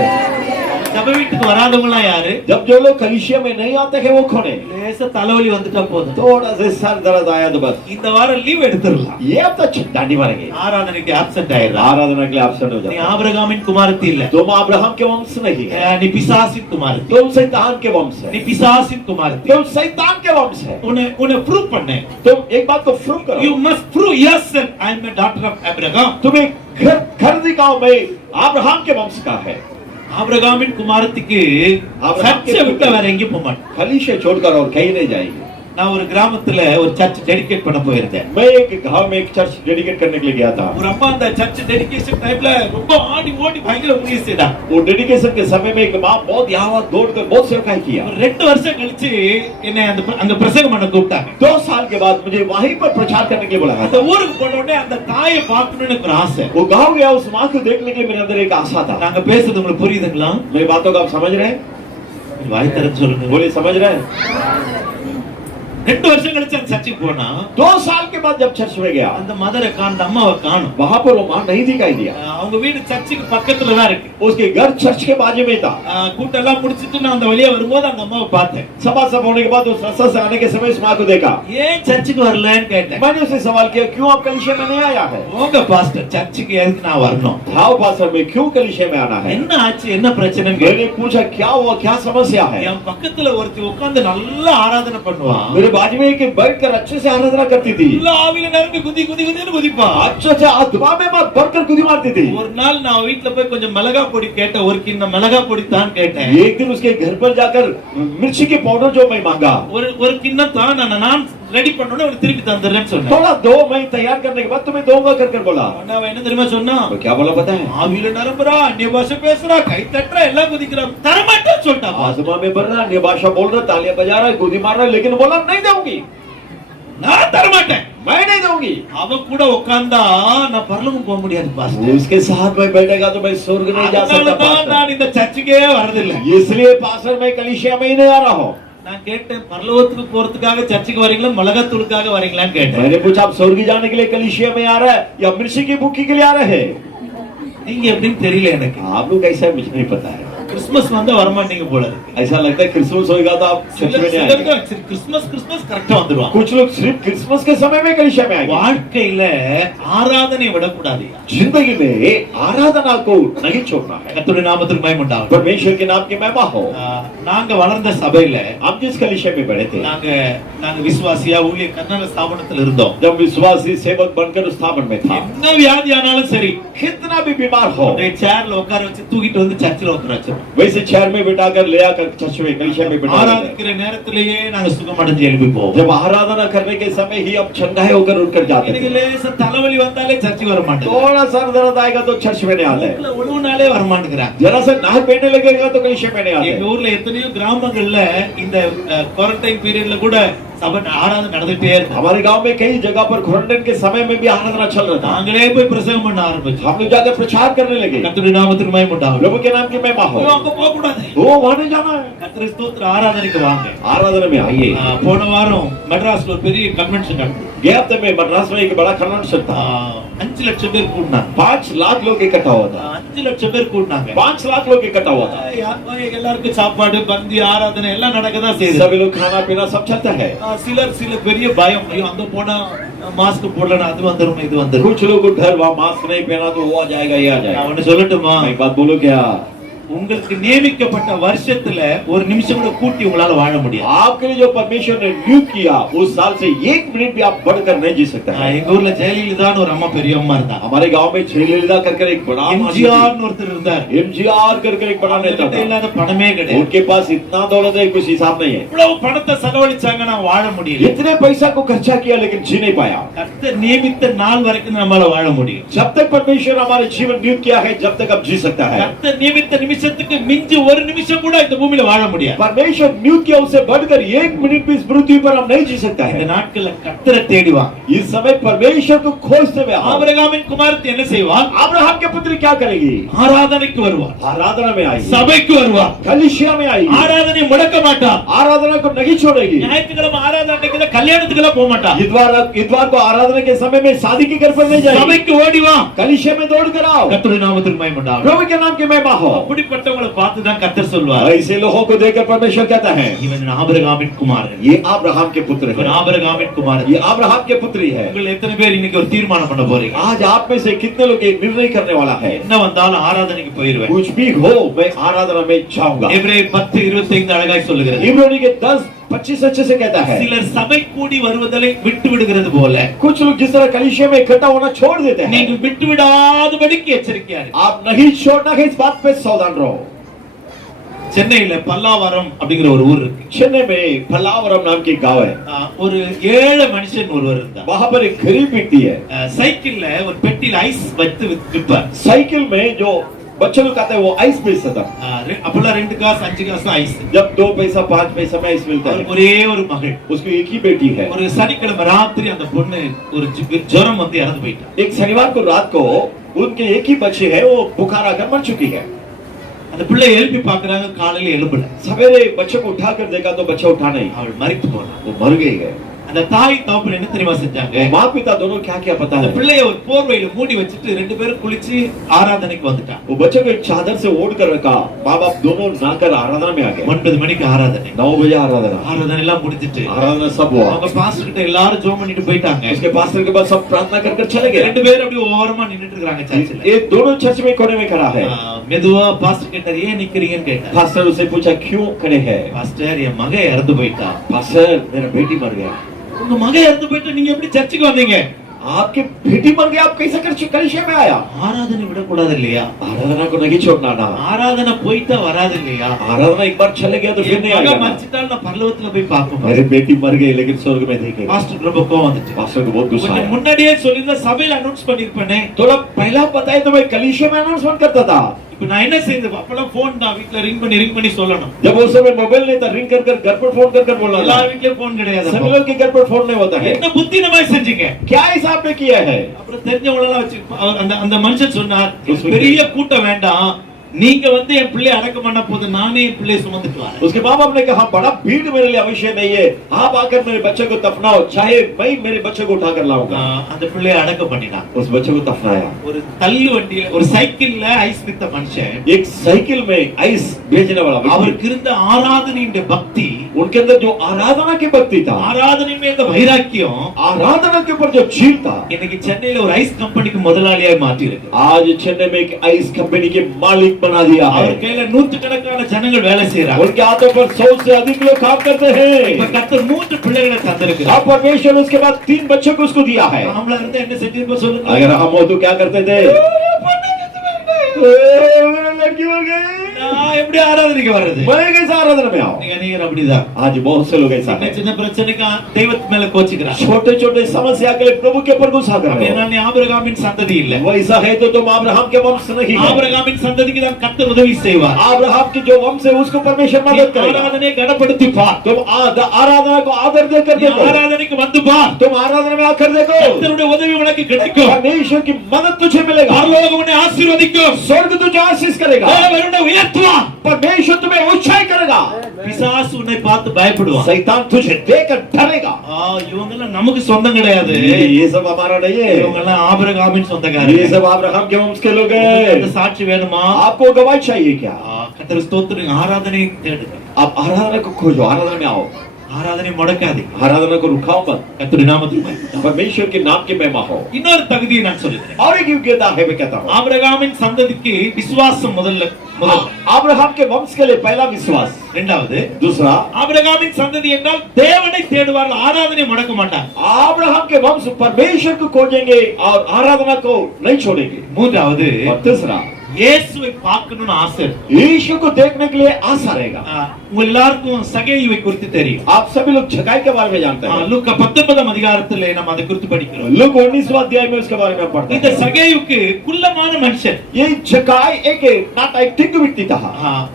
ஜெப வீட்டுக்கு வராதவங்களா யாரு? जब जो लोग कलीसिया में नहीं आते हैं वो कौन है? லேசா தலைவலி வந்துட்டா போதும், थोड़ा सा सर दर्द आया तो बस இந்த வாரம் லீவ் எடுத்துடலாம், ये अब तो डांडी मारेंगे, ஆராதனைக்கு ஆப்சென்ட் ஆயிடலாம். आराधना के लिए एब्सेंट हो நீ जाते. ஆபிரகாமின் குமாரத்தி இல்ல, तुम अब्राहम के वंश नहीं है, நீ பிசாசின் குமாரத்தி. तुम शैतान के वंश நீ है, பிசாசின் குமாரத்தி. तुम शैतान के वंश है. உன்னை ப்ரூவ் பண்ணு. तुम एक बात को प्रूव करो. You must prove yourself. I am a daughter of Abraham. तुम्हें घर दिखाओ मैं अब्राहम के वंश का है. ஆபிரகாமின் குமாரத்திக்கு சர்ச்சை விட்டு வேற எங்கேயும் போக மாட்டேன். कलीसिया छोड़कर और कहीं नहीं जाएंगे. நான் ஒரு கிராமத்துல ஒரு சர்ச் டெடிகேட் பண்ண போயிருந்தேன். मैं एक गांव में एक चर्च डेडिकेट करने के लिए गया था. ஒரு அம்மா அந்த சர்ச் டெடிகேஷன் டைம்ல ரொம்ப ஆடி ஓடி பயங்கர ஊழியம் செய்தா. वो डेडिकेशन के समय में एक मां बहुत यहाँ दौड़कर बहुत सेवकाई किया. ஒரு 2 வருஷம் கழிச்சு என்னை அங்க பிரசங்கம் பண்ண கூப்பிட்டாங்க. 2 साल के बाद मुझे वहीं पर प्रचार करने के लिए बुलाया. அந்த ஊருக்கு போன உடனே அந்த தாயை பார்க்கணும்னு எனக்கு ஒரு ஆசை. वो गांव गया, उस मां को देखने के लिए मेरे अंदर एक आशा था. நாங்க பேசுறது உங்களுக்கு புரியுதுங்களா? मेरी बातों को आप समझ रहे हैं? வாய் திறந்து சொல்லுங்க. बोले समझ रहे हैं? 2 வருஷம் கழிச்சு அந்த சர்ச்சுக்கு போனா 2 साल के बाद जब चर्च में गया, அந்த மதரை காணோம், அம்மாவை காணோம். वहां पर वो मां नहीं दिखाई दिया. அவங்க வீடு சர்ச்சுக்கு பக்கத்துல தான் இருக்கு. उसके घर चर्च के बाजू में था. கூட்டெல்லாம் முடிச்சிட்டு நான் அந்த வழியா வரும்போது அந்த அம்மாவை பார்த்தேன். सभा सब होने के बाद उस रास्ते से आने के समय उस मां को देखा. ஏன் சர்ச்சுக்கு வரலன்னு கேட்டேன். मैंने उससे सवाल किया, क्यों आप कलीसिया में नहीं आया है? உங்க பாஸ்டர் சர்ச்சுக்கு எதுக்கு நான் வரணும்? हाँ पास्टर में क्यों कलीसिया में आना है? என்ன ஆச்சு, என்ன பிரச்சனைன்னு मैंने கேட்டேன். पूछा क्या हुआ, क्या समस्या है? என் பக்கத்துல ஒருத்தி உட்கார்ந்து நல்லா ஆராதனை பண்ணுவா. मेरे ये बाजू में के बैठकर अच्छे से आराधना करती थी, உள்ள ஆவியில நிரம்பி குதி குதி குதின்னு குதிப்பா. अच्छे से आत्मा में मत भरकर कूदी मारती थी। ஒரு நாள் நான் வீட்ல போய் கொஞ்சம் மிளகா பொடி கேட்டேன், ஒரு கிண்ண மிளகா பொடி தான் கேட்டேன். एक दिन उसके घर पर जाकर मिर्ची के पाउडर जो मैं मांगा, ஒரு கிண்ணம் தான் நான் ரெடி பண்ணனும், உனக்கு திருப்பி தந்துறேன்னு சொன்னேன். थोड़ा दो, मैं तैयार करने के बाद तुम्हें दूंगा कर बोला। அவன் என்ன தெரியுமா சொன்னா? तो क्या बोला पता है? ஆவியில நிரம்புறா, அந்நிய பாஷை பேசுறா, கை தட்டுறா, எல்லாம் குதிக்கிறா, தரமாட்டேன்னு சொல்லிட்டா. आत्मा में भर रहा, अन्य भाषा बोल रहा, तालियां बजा रहा, कूदी मार रहा, लेकिन बोला नहीं दूंगी, நான் தரமாட்டேன். मैं नहीं दूंगी। அவ கூட உட்கார்ந்தா நான் பரலோகம் போக முடியாது பாஸ்டர். उसके साथ में बैठेगा तो मैं स्वर्ग नहीं जा सकता पास्टर। நான் இந்த சர்ச்சுக்கே வரதில்லை. इसलिए पास्टर मैं कलीसिया में ही नहीं आ रहा हूँ। நான் கேட்டேன், பரலோகத்துக்கு போறதுக்காக சர்ச்சுக்கு வரீங்களா, மிளகாத்தூளுக்காக வரீங்களான்னு கேட்டேன். मैंने पूछा आप स्वर्ग जाने के लिए कलीसिया में आ रहा है या मिर्ची की भूखी के लिए आ रहे हैं? நீங்க எப்படின்னு தெரியல எனக்கு. आप लोग कैसा है मुझे नहीं पता है। கிறிஸ்மஸ் வந்தா வரமாட்டீங்க போல இருக்கு. ऐसा लगता है क्रिसमस होएगा तो आप सच में नहीं आएंगे। கிறிஸ்மஸ் கரெக்டா வந்துருவாங்க. कुछ लोग सिर्फ क्रिसमस के समय में कलीसिया में आएंगे। வாழ்க்கையில ஆராதனை விடக்கூடாது. जिंदगी में आराधना को नहीं छोड़ना है। கர்த்தருடைய நாமத்துக்கு மகிமை உண்டாகட்டும். परमेश्वर के नाम की महिमा हो। நாங்க வளர்ந்த சபையில हम जिस कलीसिया में बड़े थे, நாங்க விசுவாசியா ஊழிய கர்நாடக ஸ்தாபனத்துல இருந்தோம். जब विश्वासी सेवक बनकर उस स्थापन में था, என்ன வியாதி ஆனாலும் சரி, कितना भी बीमार हो, சேர்ல உட்கார வச்சு தூக்கிட்டு வந்து சர்ச்சில் உட்கார வச்சிருவோம். वैसे चेयर में बिठाकर ले आकर चर्च में कलीसिया में बिठा देते। ஆராதிக்கிற நேரத்திலேயே நாங்க சுகமடைஞ்சு எழுப்பி போவோம். जब आराधना करने के समय ही हम चंगाई होकर उठकर जाते எனக்கு थे। லேசா தலைவலி வந்தாலே சர்ச்சுக்கு வர மாட்டேன். थोड़ा सर दर्द आएगा तो चर्च में नहीं आते। மூக்குல ஒழுவுனாலே வர மாட்டேங்கிறாங்க. जरा सा नाक बहने लगेगा तो कलीसिया में नहीं எங்க आते। ஊர்ல எத்தனையோ கிராமங்கள்ல இந்த குவாரண்டைன் பீரியட்ல கூட சபை ஆராதனை நடந்துட்டே இருக்கு. हमारे गांव में कई जगह पर क्वारंटाइन के समय में भी आराधना चल रहा था। நாங்களே போய் பிரசங்கம் பண்ண ஆரம்பிச்சோம். हम लोग जाकर प्रचार करने लगे। கர்த்தருடைய நாமத்துக்கு மகிமை உண்டாகட்டும். प्रभु के नाम की महिमा हो। அங்க போக கூடாது. वो वहां नहीं जाना है। கர்த்தர் ஸ்தோத்திர ஆராதனைக்கு வாங்க. आराधना में आइए। போன வாரம் மெட்ராஸ்ல ஒரு பெரிய கன்வென்ஷன் நடந்தது. गए हफ्ते में मद्रास में एक बड़ा कन्वेंशन था। 5 லட்சம் பேர் கூடினாங்க. 5 लाख लोग इकट्ठा हुआ था। 5 லட்சம் பேர் கூடினாங்க. 5 लाख लोग इकट्ठा हुआ था। எல்லாருக்கும் சாப்பாடு, பந்தி, ஆராதனை எல்லாம் நடக்கதான் செய்யுது. सभी लोग खाना पीना सब चलता है। சில பெரிய பயம், ஐயோ அங்க போனா மாஸ்க் போடலனா அது வந்துரும் இது வந்துரும். कुछ लोग को डर, वहाँ मास्क नहीं पहना तो वो आ जाएगा, ये आ जाएगा। நான் ஒன்னு சொல்லட்டுமா? एक बात बोलो क्या? உங்களுக்கு நியமிக்கப்பட்ட வருஷத்துல ஒரு நிமிஷம் கூட கூட்டி உங்களால வாழ முடியாது. आपके लिए जो परमेश्वर ने नियुक्त किया उस साल से 1 मिनट भी आप बढ़कर नहीं जी सकते हैं। எங்க ஊர்ல ஜெயலலிதான்னு ஒரு அம்மா பெரிய அம்மா இருந்தா. हमारे गांव में जयललिता करके एक बड़ा எம்ஜிஆர்னு ஒருத்தர் இருந்தார். एमजीआर करके एक बड़ा नेता था। இல்லாத பணமே கிடையாது. उनके पास इतना दौलत है कुछ हिसाब नहीं है। இவ்வளவு பணத்தை செலவழிச்சாங்க, நான் வாழ முடியல. इतने पैसा को खर्चा किया लेकिन जी नहीं पाया। கர்த்தர் நியமித்த நாள் வரைக்கும் நம்மால வாழ முடியும். जब तक परमेश्वर हमारे जीवन नियुक्त किया है जब तक अब जी सकता है। கர்த்தர் நியமித்த நிமிஷத்துக்கு மிஞ்சி ஒரு நிமிஷம் கூட இந்த பூமியில வாழ முடியாது. परमेश्वर नियुक्त किया उससे बढ़कर 1 मिनट भी इस पृथ्वी पर हम नहीं जी सकता இந்த है। நாட்கள்ல கர்த்தரை தேடி வாங்க. इस समय परमेश्वर को खोजते हुए आओ। ஆபிரகாமின் குமாரத்தி என்ன செய்வார்? अब्राहम के पुत्री क्या करेगी? ஆராதனைக்கு வருவார், आराधना में आई, சபைக்கு வருவார், कलीसिया में आई, ஆராதனை முடக்க மாட்டார். आराधना को नहीं छोड़ेगी। ஞாயிற்றுக்கிழமை ஆராதனைக்கு கல்யாணத்துக்கு போக மாட்டார். इतवार को आराधना के समय में शादी के घर पर नहीं जाएगी। சபைக்கு ஓடி வா, कलीसिया में दौड़ कर आओ। கர்த்தருடைய நாமத்துக்கு மகிமை உண்டாகட்டும். प्रभु के नाम की महिमा हो। அப்படிப்பட்டவங்களை பார்த்து தான் கர்த்தர் சொல்வார், ऐसे लोगों को देखकर परमेश्वर कहता है இவன் ஆபிரகாமின் குமாரன். ये अब्राहम के पुत्र இவன் है। ஆபிரகாமின் குமாரன். ये अब्राहम के पुत्री है। உங்கள் எத்தனை பேர் இன்னைக்கு ஒரு தீர்மானம் பண்ண போறீங்க? आज आप में से कितने लोग एक निर्णय करने वाला है? என்ன வந்தாலும் ஆராதனைக்கு போயிருவேன். कुछ भी हो मैं आराधना में जाऊंगा। எபிரேயர் 10:25 அழகாய் சொல்லுகிறது. इब्रानी के 10:25 अच्छे से कहता है சிலர் சபை கூடி வருவதை விட்டு விடுகிறது போல कुछ लोग जिस तरह कलीसिया में इकट्ठा होना छोड़ देते हैं, நீங்கள் விட்டு விடாதபடிக்கு எச்சரிக்கையா இருங்க. आप नहीं छोड़ना है, इस बात पे सावधान रहो। சென்னையில பல்லாவரம் அப்படிங்கிற ஒரு ஊர் இருக்கு. चेन्नई में पल्लावरम नाम की गांव है। ஒரு ஏழை மனுஷன் ஒருவர் இருந்தார். वहां पर एक गरीब व्यक्ति है। சைக்கிள்ல ஒரு பெட்டியில ஐஸ் வைத்து விற்பார். साइकिल में जो बच्चे लोग आते हैं वो आइस बेचता था। அப்பெல்லாம் 2 காசு 5 காசு ஐஸ். जब 2 पैसा 5 पैसा में आइस मिलता है। ஒரே ஒரு மகள், उसकी एक ही बेटी है। ஒரு சனிக்கிழமை ராத்திரி அந்த பொண்ணு ஒரு ஜுரம் வந்து இறந்து போயிட்டா. एक शनिवार को रात को उनके एक ही बच्चे है, वो बुखार आकर मर चुकी है। அந்த பிள்ளை எழுப்பி பாக்குறாங்க, காலையில எழும்பல. सवेरे बच्चे को उठाकर देखा तो बच्चा उठा नहीं, அவள் மரித்து போனா. वो मर गई है। அந்த தாய் தகப்பன் என்ன தெரியுமா செஞ்சாங்க? माँ पिता दोनों क्या क्या पता அந்த है? பிள்ளைய ஒரு போர்வையில மூடி வச்சிட்டு 2 பேரும் குளிச்சு ஆராதனைக்கு வந்துட்டாங்க. वो बच्चे को एक चादर से ओढ़ कर रखा। माँ बाप दोनों नहाकर आराधना में आ गए। 9 மணிக்கு ஆராதனை. 9 बजे आराधना। ஆராதனை எல்லாம் முடிஞ்சிட்டு आराधना सब हुआ। அவங்க பாஸ்டர் கிட்ட எல்லாரும் ஜெபம் பண்ணிட்டு போயிட்டாங்க. उसके पास्टर के पास सब प्रार्थना कर चले गए। 2 பேரும் அப்படியே ஓரமா நின்னுட்டு இருக்காங்க சர்ச்சில். ये दोनों चर्च में कोने में खड़ा है। மெதுவா பாஸ்டர் கேட்டார், ஏன் நிக்கிறீங்கன்னு கேட்டார். पास्टर उससे पूछा क्यों खड़े हैं? பாஸ்டர், என் மகன் இறந்து போயிட்டா. पास्टर मेरा बेटी मर गया. உங்க மகன் இறந்து போயிட்டு நீங்க எப்படி சர்ச்சுக்கு வந்தீங்க? आपकी बेटी मर गई, आप कैसे कलिसिया में आया? ஆராதனை விடக்கூடாது இல்லையா? आराधना को नहीं छोड़ना ना. ஆராதனை போயிட்டா வராது இல்லையா? आराधना एक बार चले गया तो फिर என் नहीं மகன் आएगा. மரிச்சிட்டால் நான் பரலோகத்துல போய் பார்ப்பேன். मेरी बेटी मर गई लेकिन स्वर्ग में देखेगा. பாஸ்டர் ரொம்ப கோவம் வந்துச்சு. पास्टर को बहुत गुस्सा கொஞ்சம் आया. முன்னாடியே சொல்லிருந்தா சபையில அனௌன்ஸ் பண்ணிருப்பேனே. थोड़ा पहला बताए तो मैं कलिसिया में अनाउंसमेंट करता था. இப்ப நான் என்ன செய்யறது? அப்பலாம் போன் தான், வீட்ல ரிங் பண்ணி சொல்லணும். जब उस समय मोबाइल नहीं था, रिंग कर घर पर फोन कर बोलना எல்லா था. வீட்லயும் போன் கிடையாது. सभी लोग के घर पर फोन नहीं होता है. என்ன புத்தினமா செஞ்சீங்க? क्या हिसाब में किया है? அப்புறம் தெரிஞ்சவங்க எல்லாம் வச்சு அந்த அந்த மனுஷன் சொன்னார், उसमें- பெரிய கூட்டம் வேண்டாம், நீங்க வந்து என் பிள்ளை அடக்கம் பண்ண போது நானே என் பிள்ளையை சுமந்துட்டு வரேன். उसके माँ बाप ने कहा बड़ा भीड़ मेरे लिए आवश्यक नहीं है, आप आकर मेरे बच्चे को दफनाओ, चाहे मैं मेरे बच्चे को उठाकर लाऊंगा. அந்த பிள்ளையை அடக்கம் பண்ணினான். उस बच्चे को दफनाया. ஒரு தள்ளு வண்டியில ஒரு சைக்கிள்ல ஐஸ் வித்த மனுஷன், एक साइकिल में आइस भेजने वाला व्यक्ति. அவருக்கு இருந்த ஆராதனையுடைய பக்தி, उनके अंदर जो आराधना की भक्ति था, ஆராதனை மேல வைராக்கியம் आराधना के ऊपर जो झील था, இன்னைக்கு சென்னையில ஒரு ஐஸ் கம்பெனிக்கு முதலாளியாய் மாற்றி இருக்கு. आज चेन्नई में एक आइस कंपनी के मालिक बना दिया है. அவர் கையில நூற்றுக்கணக்கான ஜனங்கள் வேலை செய்யறாங்க. उनके हाथों पर 100 से अधिक लोग काम करते இப்ப हैं. கர்த்தர் 3 பிள்ளைகளை தந்திருக்கிறார். अब परमेश्वर उसके बाद 3 बच्चों को उसको दिया है. நாமளா இருந்தா என்ன செஞ்சிருப்போம் சொல்லுங்க? अगर हम हो तो क्या करते थे? लड़की मर गई, நான் எப்படி ஆராதனைக்கு வர்றது? मरे गए आराधना में आओ. நீங்க அநேகர் அப்படிதான். आज बहुत से लोग ऐसा சின்ன है, சின்ன பிரச்சனைக்கு தெய்வத்து மேல கோச்சிக்கிறாங்க. छोटे छोटे समस्या के लिए प्रभु के ऊपर गुस्सा कर रहे ஏன்னா हो. நீ ஆபிரகாமின் சந்ததி இல்ல. वैसा है तो तुम अब्राहम के वंश नहीं हो. ஆபிரகாமின் சந்ததிக்கு தான் கர்த்தர் உதவி செய்வார். अब्राहम की जो वंश है उसको परमेश्वर நீ मदद करेगा. ஆராதனையை கனப்படுத்தி பார். तुम आराधना को आदर देकर நீ देखो. ஆராதனைக்கு வந்து பார். तुम आराधना में आकर देखो, கர்த்தருடைய உதவி உனக்கு கிடைக்கும். परमेश्वर की मदद तुझे मिलेगा. பரலோகம் உன்னை ஆசீர்வதிக்கும். स्वर्ग तुझे आशीष करेगा. தேவன் உன்னை உயர்த்துவார். परमेश्वर तुम्हें ऊंचाई करेगा. பிசாசு உன்னை பார்த்து பயப்படுவான். शैतान तुझे देखकर डरेगा. இவங்க எல்லாம் நமக்கு சொந்தம் கிடையாது. ये सब हमारा नहीं है, இவங்க எல்லாம் ஆபிரகாமின் ये சொந்தக்காரங்க. सब अब्राहम के वंश के लोग அந்த हैं. சாட்சி வேணுமா? आपको गवाही चाहिए क्या? கர்த்தர் ஸ்தோத்திரம். ஆராதனை தேடுங்க. आप आराधना को खोजो, आराधना में आओ, ஆராதனை முடக்காதீங்க. आराधना को रुकाओ मत. கர்த்தருடைய நாமத்துக்கு மகிமை. परमेश्वर के नाम की महिमा हो. இன்னொரு தகுதியை நான் சொல்லுகிறேன். और एक योग्यता है, मैं कहता हूँ, ஆபிரகாமின் சந்ததிக்கு விசுவாசம் முதல்ல. अब्राहम के वंश के लिए पहला विश्वास. இரண்டாவது, दूसरा, ஆபிரகாமின் சந்ததி என்றால் தேவனை தேடுவார்கள், ஆராதனை முடக்க மாட்டாங்க. अब्राहम के वंश परमेश्वर को खोजेंगे और आराधना को नहीं छोड़ेंगे. மூன்றாவது, और तीसरा, இயேசுவை பார்க்கணும்னு ஆசை இருக்கு. यीशु को देखने के लिए आशा रहेगा. உங்க எல்லாருக்கும் சகேயுவை குறித்து தெரியும். आप सभी लोग झकाई के बारे में जानते हैं. லூக்கா 19 அதிகாரத்திலே நம்ம அதை குறித்து படிக்கிறோம். लूक 19वां अध्याय में उसके बारे में पढ़ते இந்த हैं. சகேயுக்கு குள்ளமான மனுஷன். ये झकाई एक नाटा एक टिक व्यक्ति था.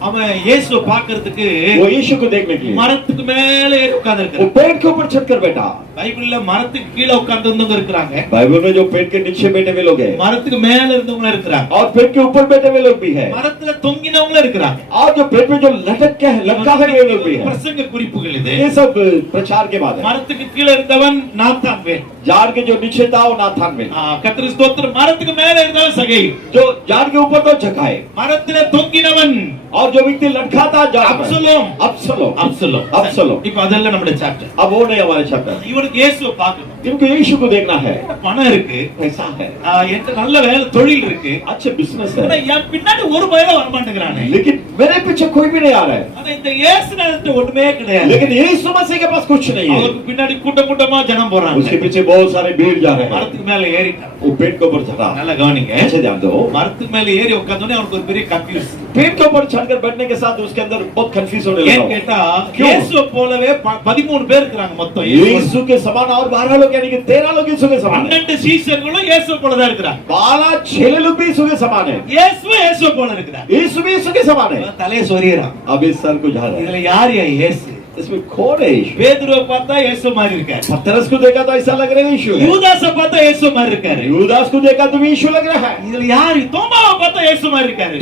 அவன் இயேசுவை பார்க்கிறதுக்கு वो यीशु को देखने के लिए மரத்துக்கு மேல ஏறி वो உட்கார்ந்திருக்கான். पेड़ के ऊपर चढ़कर बैठा. பைபிள்ல மரத்துக்கு கீழ உட்கார்ந்திருந்தவங்க இருக்காங்க, बाइबल में जो पेड़ के नीचे बैठे हुए लोग हैं மரத்துக்கு மேல இருந்தவங்க இருக்காங்க, और पेड़ के ऊपर बैठे हुए लोग भी हैं, மரத்துல தொங்கினவங்க இருக்காங்க. और जो पेड़ पे जो लटका है वे लोग भी हैं. பிரசங்க குறிப்புகள் இது. ये सब प्रचार के बाद है. மரத்துக்கு கீழ இருந்தவன் நாத்தான்வேல். जार के जो नीचे था वो नाथान में, கர்த்தர் ஸ்தோத்திரம். மரத்துக்கு மேல இருந்தவன் சகேயு. जो जार के ऊपर तो झकाए, மரத்துல தொங்கினவன் और जो व्यक्ति लटका था जार पर, அப்சலோம். अब्सलोम. அப்சலோம். அப்சலோம். இப்ப அதெல்லாம் நம்மளுடைய சாப்டர். अब वो नहीं हमारे चैप्टर. இவனுக்கு இயேசுவை பார்க்கணும். इनको यीशु को देखना है. பணம் இருக்கு, पैसा है, என்கிட்ட நல்ல வேலை தொழில் இருக்கு, अच्छे बिजनेस ஆனா है, என் பின்னாடி ஒரு பயில வர மாட்டேங்கிறானே. लेकिन मेरे पीछे कोई भी नहीं आ रहा है. ஆனா இந்த இயேசுநாதர்ட்ட ஒண்ணுமே கிடையாது. लेकिन यीशु मसीह के पास कुछ नहीं है. அவருக்கு பின்னாடி கூட்டம் கூட்டமா ஜனம் போறாங்க. उसके पीछे बहुत सारे भीड़ जा रहे हैं. மரத்துக்கு மேல ஏறிட்டான். वो पेड़ के ऊपर चढ़ा. நல்லா கவனிங்க. अच्छे ध्यान दो. மரத்துக்கு மேல ஏறி உட்கார்ந்தோனே அவனுக்கு ஒரு பெரிய கன்ஃபியூஸ். पेड़ के ऊपर चढ़कर बैठने के साथ उसके अंदर बहुत कंफ्यूज होने ஏன் लगा. கேட்டா क्यों? இயேசுவை போலவே 13 பேர் இருக்காங்க மொத்தம். यीशु के समान और 12 लोग यानी कि 13 लोग यीशु के समान है. 12 சீஷர்களும் இயேசுவை போல தான் இருக்கிறாங்க. 12 लोग भी यीशु के समान है. இயேசுவை போல இருக்கிறார். यीशु भी यीशु के समान है. தலையை சொரியறான். अब इस सर को झाड़ रहा है. இதுல யார் இயேசு? इसमें कौन है यीशु? பேதுருவை பார்த்தா இயேசு மாதிரி இருக்காரு. पतरस को देखा तो ऐसा लग रहा है यीशु है. யூதாஸை பார்த்தா இயேசு மாதிரி இருக்காரு. यूदास को देखा तो भी यीशु लग रहा है. இதுல யார்? தோமாவை பார்த்தா இயேசு மாதிரி இருக்காரு.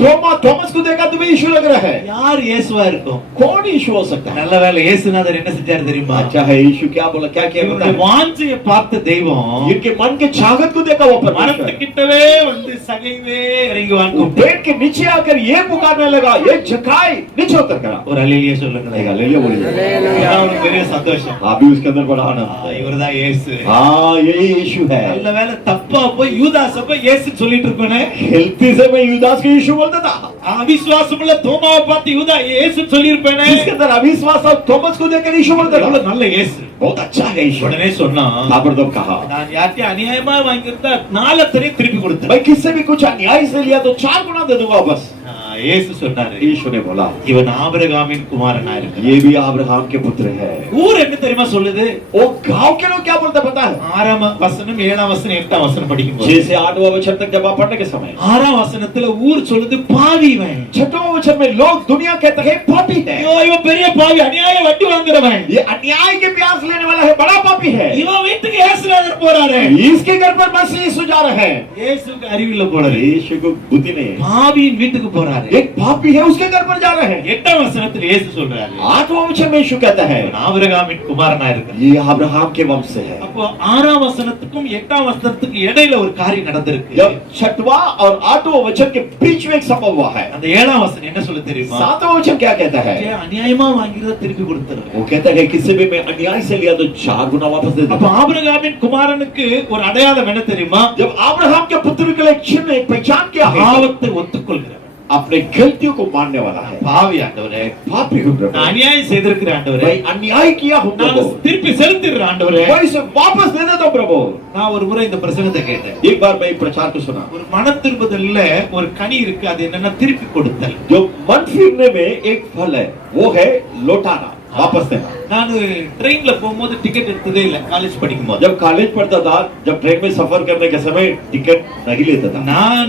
थॉमस को देखा तो भी यीशु लग रहा है. யார் இயேசுவா இருக்கும்? कौन यीशु हो सकता है? நல்ல வேளை இயேசுநாதர் என்ன செஞ்சாரு தெரியுமா? अच्छा है यीशु क्या बोला, क्या किया இவருடைய बताया? வாஞ்சையை பார்த்த தெய்வம் इनके मन के चाहत को देखा वो परमेश्वर. மரத்துக்கிட்டவே வந்து சகைவே இறங்கி वो வாங்க. पेड़ के नीचे आकर ये पुकारने लगा, ये झकाई नीचे उतर करा. ஒரு அல்லேலூயா சொல்லுங்களேன். हालेलुया बोलिए. அதான் ஒரு பெரிய சந்தோஷம். अभी उसके अंदर बड़ा आनंद है। இவர்தான் இயேசு. हाँ ये यीशु है। நல்ல வேளை தப்பா போய் யூதாஸ் போய் இயேசு சொல்லிட்டு இருப்பேனே. गलती से मैं यूदास को यीशु बोलता था। அவிசுவாசமுள்ள தோமாவை பார்த்து யூதா இயேசு சொல்லி இருப்பேனே. जिसके अंदर अविश्वास और थॉमस को देखकर यीशु बोलता था। எவ்வளவு நல்ல இயேசு. बहुत अच्छा है यीशु। உடனே சொன்னா ताबड़तोड़ कहा, நான் யார்கிட்ட அநியாயமா வாங்கியிருந்தா 4 தடவை திருப்பி கொடுத்தேன். मैं किससे भी कुछ अन्याय से लिया तो 4 गुना दे दूंगा वापस। இயேசு சொன்னாரு, यीशु ने बोला இவன் ஆபிரகாமின் குமாரனா இருக்கு. ये भी अब्राहम के पुत्र है। ஊர் என்ன தெரியுமா சொல்லுது? वो गांव के लोग क्या बोलते पता है? 6ஆம் வசனம் 7ஆம் வசனம் 8ஆம் வசனம் படிக்கும்போது 6 से 8वां वचन तक जब आप पढ़ने के समय 6ஆம் வசனத்துல ஊர் சொல்லுது பாவி இவன். 6वां वचन में लोग दुनिया कहते हैं पापी है। ஐயோ இவன் பெரிய பாவி, அநியாய வட்டி வாங்குறவன். ये अन्याय के प्यास लेने वाला है, बड़ा पापी है। இவன் வீட்டுக்கு இயேசுநாதர் போறாரு. इसके घर पर बस यीशु जा रहे हैं। இயேசுக்கு அறிவில்ல போறாரு. यीशु को बुद्धि नहीं है। பாவியின் வீட்டுக்கு போறாரு. एक पापी है, उसके घर पर जा रहे हैं। 8ஆம் வசனத்துல இயேசு சொல்றாரு, 8वां वचन में यीशु कहता है இவன் ஆபிரகாமின் குமாரனா இருக்கு. ये अब्राहम के वंश से है। அப்போ 6ஆம் வசனத்துக்கும் 8ஆம் வசனத்துக்கு இடையில ஒரு காரியம் நடந்திருக்கு. जब 6वां और 8वां वचन के बीच में एक संभव हुआ है। அந்த 7ஆம் வசனம் என்ன சொல்ல தெரியுமா? 7वां वचन क्या कहता है? அநியாயமா வாங்கிறத திருப்பி கொடுத்துரு. वो कहता है किसी भी मैं अन्याय से लिया तो 4 गुना वापस दे அப்ப दूंगा। ஆபிரகாமின் குமாரனுக்கு ஒரு அடையாளம் என்ன தெரியுமா? जब अब्राहम के पुत्र के लिए चिन्ह, एक पहचान क्या है? பாவத்தை ஒத்துக்கொள்கிறவன். अपने गलतियों को मानने वाला है। பாவி ஆண்டவரே, पापी हूँ प्रभु, நான் அநியாயம் செய்திருக்கிற ஆண்டவரே, मैं अन्याय किया हूँ நான் प्रभु, திருப்பி செலுத்திடுற ஆண்டவரே. मैं इसे वापस दे देता हूँ प्रभु। நான் ஒரு முறை இந்த பிரசங்கத்தை கேட்டேன். एक बार मैं एक प्रचार को सुना, ஒரு மனம் திரும்புதல்ல ஒரு கனி இருக்கு, அது என்னன்னா திருப்பி கொடுத்தல். जो मन फिरने में एक फल है, वो है लौटाना, वापस देना। நான் ட்ரெயின்ல போகும்போது டிக்கெட் எடுத்ததே இல்ல காலேஜ் படிக்கும்போது. जब कॉलेज पढ़ता था, जब ट्रेन में सफर करने के समय टिकट नहीं लेता था।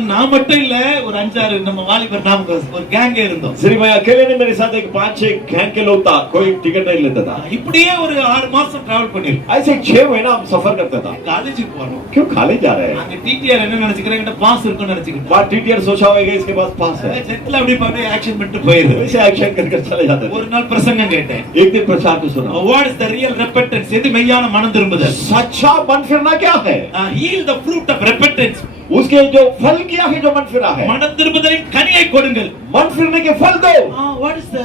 நான் மட்டும் இல்ல, ஒரு 5-6 நம்ம வாலிபர் நாம ஒரு கேங்கே இருந்தோம். सिर्फ मैं अकेले नहीं, मेरे साथ एक 5-6 गैंग के लोग था, कोई टिकट नहीं लेता था। இப்படியே ஒரு 6 மாசம் டிராவல் பண்ணிருக்கோம். ऐसे 6 महीना हम सफर करता था। காலேஜுக்கு போறோம். क्यों कॉलेज जा रहे हैं? அங்க டிடிஆர் என்ன நினைச்சுக்கிறாங்க, பாஸ் இருக்குன்னு நினைச்சுக்கிட்டாங்க. वहाँ टीटीआर सोचा होगा इसके पास पास है, ஜெட்ல அப்படியே பாட்டு ஆக்ஷன் பண்ணிட்டு போயிருது. वैसे एक्शन कर चले जाते थे। ஒரு நாள் பிரசங்கம் கேட்டேன். एक दिन प्रचार को सुना, What is the real repentance? எது மெய்யான மனம் திரும்புதல்? सच्चा मन फिरना क्या है? Yield the fruit of repentance. उसके जो फल किया है, जो मन फिरा है, மனம் திரும்புதலின் கனியை கொடுங்கள். मन फिरने के फल दो। What is the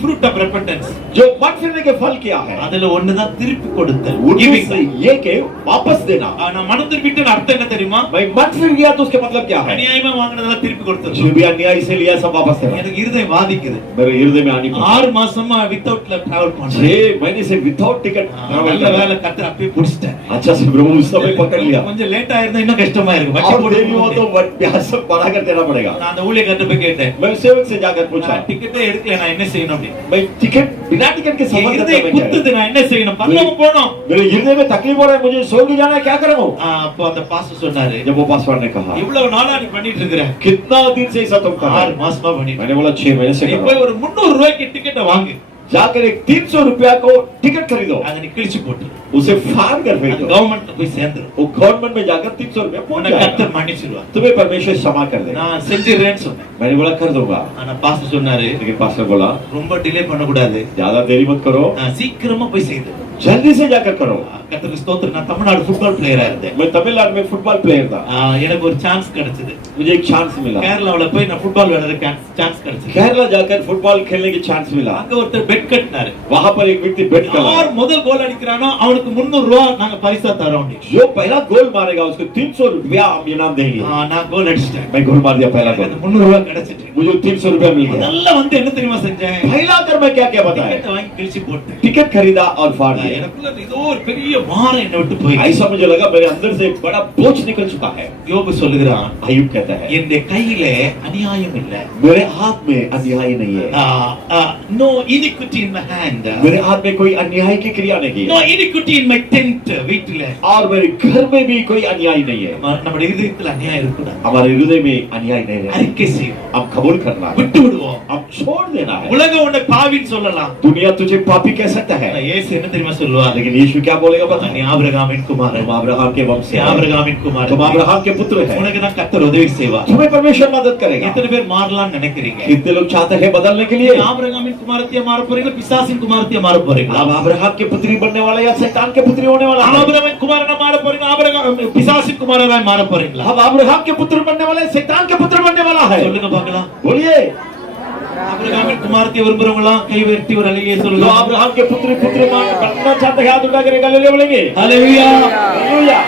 fruit of repentance? जो मन फिरने के फल क्या है, அதுல ஒண்ணுதான் திருப்பி கொடுத்தல். उनमें Giving. से ये के वापस देना। நான் மனம் திரும்பிட்டு அர்த்தம் என்ன தெரியுமா? मैं मन फिर गया तो उसके मतलब क्या है? அநியாயமா வாங்குனதெல்லாம் திருப்பி கொடுத்தல். जो भी अन्याय से लिया सब वापस देना। எனக்கு இருதயம் வாதிக்குது. मेरे हृदय में आनी 6 मासமா வித்தவுட்ல டிராவல் பண்றேன். 6 महीने से विदाउट टिकट நல்ல வேலை கத்தர் அப்பவே புடிச்சிட்டார். अच्छा से प्रभु उस समय पकड़ लिया। கொஞ்சம் லேட் ஆயிருந்தா இன்னும் கஷ்டமா இருக்கும். வட்டி और देरी हो போட்டு तो प्यास से बढ़ा कर देना पड़ेगा। நான் அந்த ஊழியக்காரட்ட போய் கேட்டேன். मैं सेवक से जाकर पूछा, நான் டிக்கெட்டே எடுக்கல, நான் என்ன செய்யணும் அப்படி? मैं टिकट बिना टिकट के सफर करता இருதயம் मैं क्या குத்துது, நான் என்ன செய்யணும்? பரலோகம் போகணும். मेरे हृदय में तकलीफ हो रहा है, मुझे स्वर्ग जाना है, क्या करूं? அப்போ அந்த பாஸ்டர் சொன்னாரு, जब वो पासवान ने कहा, இவ்வளவு நாளா நீ பண்ணிட்டு இருக்கற, कितना दिन से ऐसा तुम कर रहे 6 हो? மாசமா பண்ணிட்டு मैंने बोला 6 महीने से நீ कर போய் रहा हूं। ஒரு 300 ரூபாய்க்கு டிக்கெட்டை வாங்கு. जाकर एक 300 रुपया को टिकट खरीदो, அதை நீ கிழிச்சு போட்டு उसे फाड़ कर फेंक அது दो। கவர்மெண்ட்ல போய் சேர்ந்துரும். वो गवर्नमेंट में जाकर 300 रुपया पहुंच உன்னை जाएगा। கர்த்தர் மன்னிச்சிடுவார். तुम्हें परमेश्वर क्षमा कर देगा। நான் செஞ்சிரேன்னு சொன்னேன். मैंने बोला कर दूंगा, ஆனா பாஸ்டர் சொன்னாரு, लेकिन पास्टर बोला ரொம்ப டிலே பண்ண கூடாது, ज्यादा देरी मत करो, சீக்கிரமா போய் செய்து. जल्दी से जाकर करो। கர்த்தருக்கு ஸ்தோத்திரம். நான் தமிழ்நாடு ஃபுட்பால் பிளேயரா இருந்தேன். मैं तमिलनाडु में फुटबॉल प्लेयर था, எனக்கு ஒரு சான்ஸ் கிடைச்சது. मुझे एक चांस मिला। கேரளாவுல போய் நான் ஃபுட்பால் விளையாடுற சான்ஸ் கிடைச்சது. केरला जाकर फुटबॉल खेलने की चांस मिला। அங்க ஒருத்தர் பெட் கட்டினாரு. वहां पर एक व्यक्ति बेट कर யார் முதல் கோல் அடிக்கிறானோ அவனுக்கு 300 ரூபாய் நாங்க பரிசா தரோம். जो पहला गोल मारेगा उसको 300 रुपया हम इनाम देंगे। நான் கோல் அடிச்சிட்டேன். मैं गोल मार दिया पहला எனக்கு गोल, அந்த 300 ரூபாய் கிடைச்சிட்டு. मुझे 300 रुपया मिल गया। நல்லா வந்து என்ன தெரியுமா செஞ்சேன்? पहला कर मैं क्या क्या बताया, டிக்கெட்டை வாங்கி கிழிச்சு போட்டேன். टिकट खरीदा और फाड़ दिया। எனக்குள்ள ஏதோ ஒரு பெரிய வாரம் என்னை விட்டு போய் ऐसा मुझे लगा मेरे अंदर से एक बड़ा बोझ निकल चुका है। யோபு சொல்லுகிறான், अय्यूब कहता है இந்த கையில அநியாயம் இல்ல. मेरे हाथ में अन्याय नहीं है, no iniquity in my hand. मेरे हाथ में कोई अन्याय की क्रिया नहीं no है, iniquity in my tent. வீட்டில और मेरे घर में भी कोई अन्याय नहीं है। நம்ம இதயத்துல அநியாயம் இருக்குடா. हमारे हृदय में अन्याय नहीं है, அறிக்கை செய்வோம், हम कबूल करना है, விட்டு விடுவோம். हम छोड़ देना है। உலகம் உன்னை பாவின்னு சொல்லலாம். दुनिया तुझे पापी कह सकता है, இயேசு என்ன தெரியுமா சொல்லுவார்? लेकिन यीशु क्या बोलेगा पता நீ है? ஆபிரகாமின் குமாரன், तुम अब्राहम के वंश से நீ हो, ஆபிரகாமின் तुम குமாரன். अब्राहम के पुत्र है, உனக்கு தான் கர்த்தர் உதவி செய்வார். तुम्हें परमेश्वर मदद करेगा। எத்தனை பேர் மாறலாம்னு நினைக்கிறீங்க? कितने लोग चाहते हैं बदलने के लिए? ஆபிரகாமின் குமாரத்தியா மாற போறீங்களா, பிசாசின் குமாரத்தியா மாற போறீங்களா? आप अब्राहम के पुत्री बनने वाले या शैतान के पुत्री होने वाला है? ஆபிரகாமின் குமாரனா மாற போறீங்களா, ஆபிரகாம் பிசாசின் குமாரனா மாற போறீங்களா? हम अब्राहम के पुत्र बनने वाले, शैतान के पुत्र बनने वाला है। சொல்லுங்க பார்க்கலாம். बोलिए, ஆபிரகாமின் குமாரத்தை விரும்புறவங்களாம் கை உயர்த்தி ஒரு அலையை जो சொல்லுங்க. अब्राहम के पुत्र पुत्र बनना चाहते हैं हाथ उठा कर हालेलुया बोलेंगे। ஹalleluya. हालेलुया।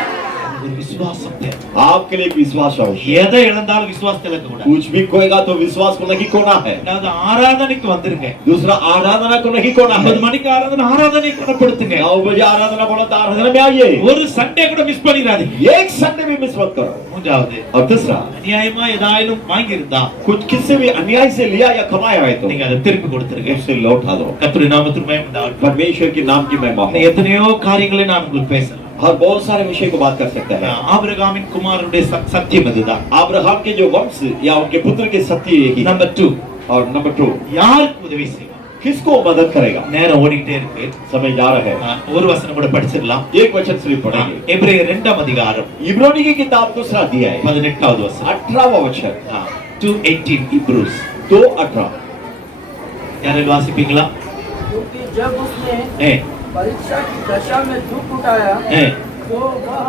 ஒரு விசுவாசம் தேவை. आपके लिए एक विश्वास आवश्यक। எதை இழந்தாலும் விசுவாசத்தை இழக்க கூடாது. कुछ भी खोएगा तो विश्वास को नहीं खोना है। அதாவது ஆராதனைக்கு வந்துருங்க. दूसरा आराधना को नहीं खोना है। 9 மணிக்கு ஆராதனை குணப்படுத்துங்க. 9 बजे आराधना बोला तो आराधना में आइए। ஒரு சண்டே கூட மிஸ் பண்ணிடாதீங்க. एक संडे भी मिस मत करो। மூன்றாவது, और तीसरा, அநியாயமா ஏதாயிலும் வாங்கி இருந்தா कुछ किससे भी अन्याय से लिया या कमाया है तो நீங்க அதை திருப்பி கொடுத்துருங்க. उससे लौटा दो। கர்த்தருடைய நாமத்துக்கு மகிமை உண்டாகட்டும். परमेश्वर के नाम की महिमा हो। எத்தனையோ காரியங்களை நான் உங்களுக்கு பேசலாம். और बहुत सारे विषय को बात कर सकते हैं। ஆபிரகாமின் குமாரனுடைய சத்தியம் இதுதான். अब्राहम के जो वंश या उनके पुत्र के सत्य यही। நம்பர் 2, और नंबर 2, யாருக்கு உதவி செய்வார்? किसको मदद करेगा? நேரம் ஓடிட்டே இருக்கு. समय जा रहा है। ஒரு வசனம் கூட படிச்சிடலாம். एक वचन से पढ़ेंगे। எபிரேயர் 2 அதிகாரம் इब्रानी की किताब दूसरा अध्याय 18வது வசனம். 18वां वचन 2:18 Hebrews. 2:18। யாராவது வாசிப்பீங்களா? क्योंकि जब उसने ஏ परीक्षा की दशा में दुख उठाया ஏ तो वह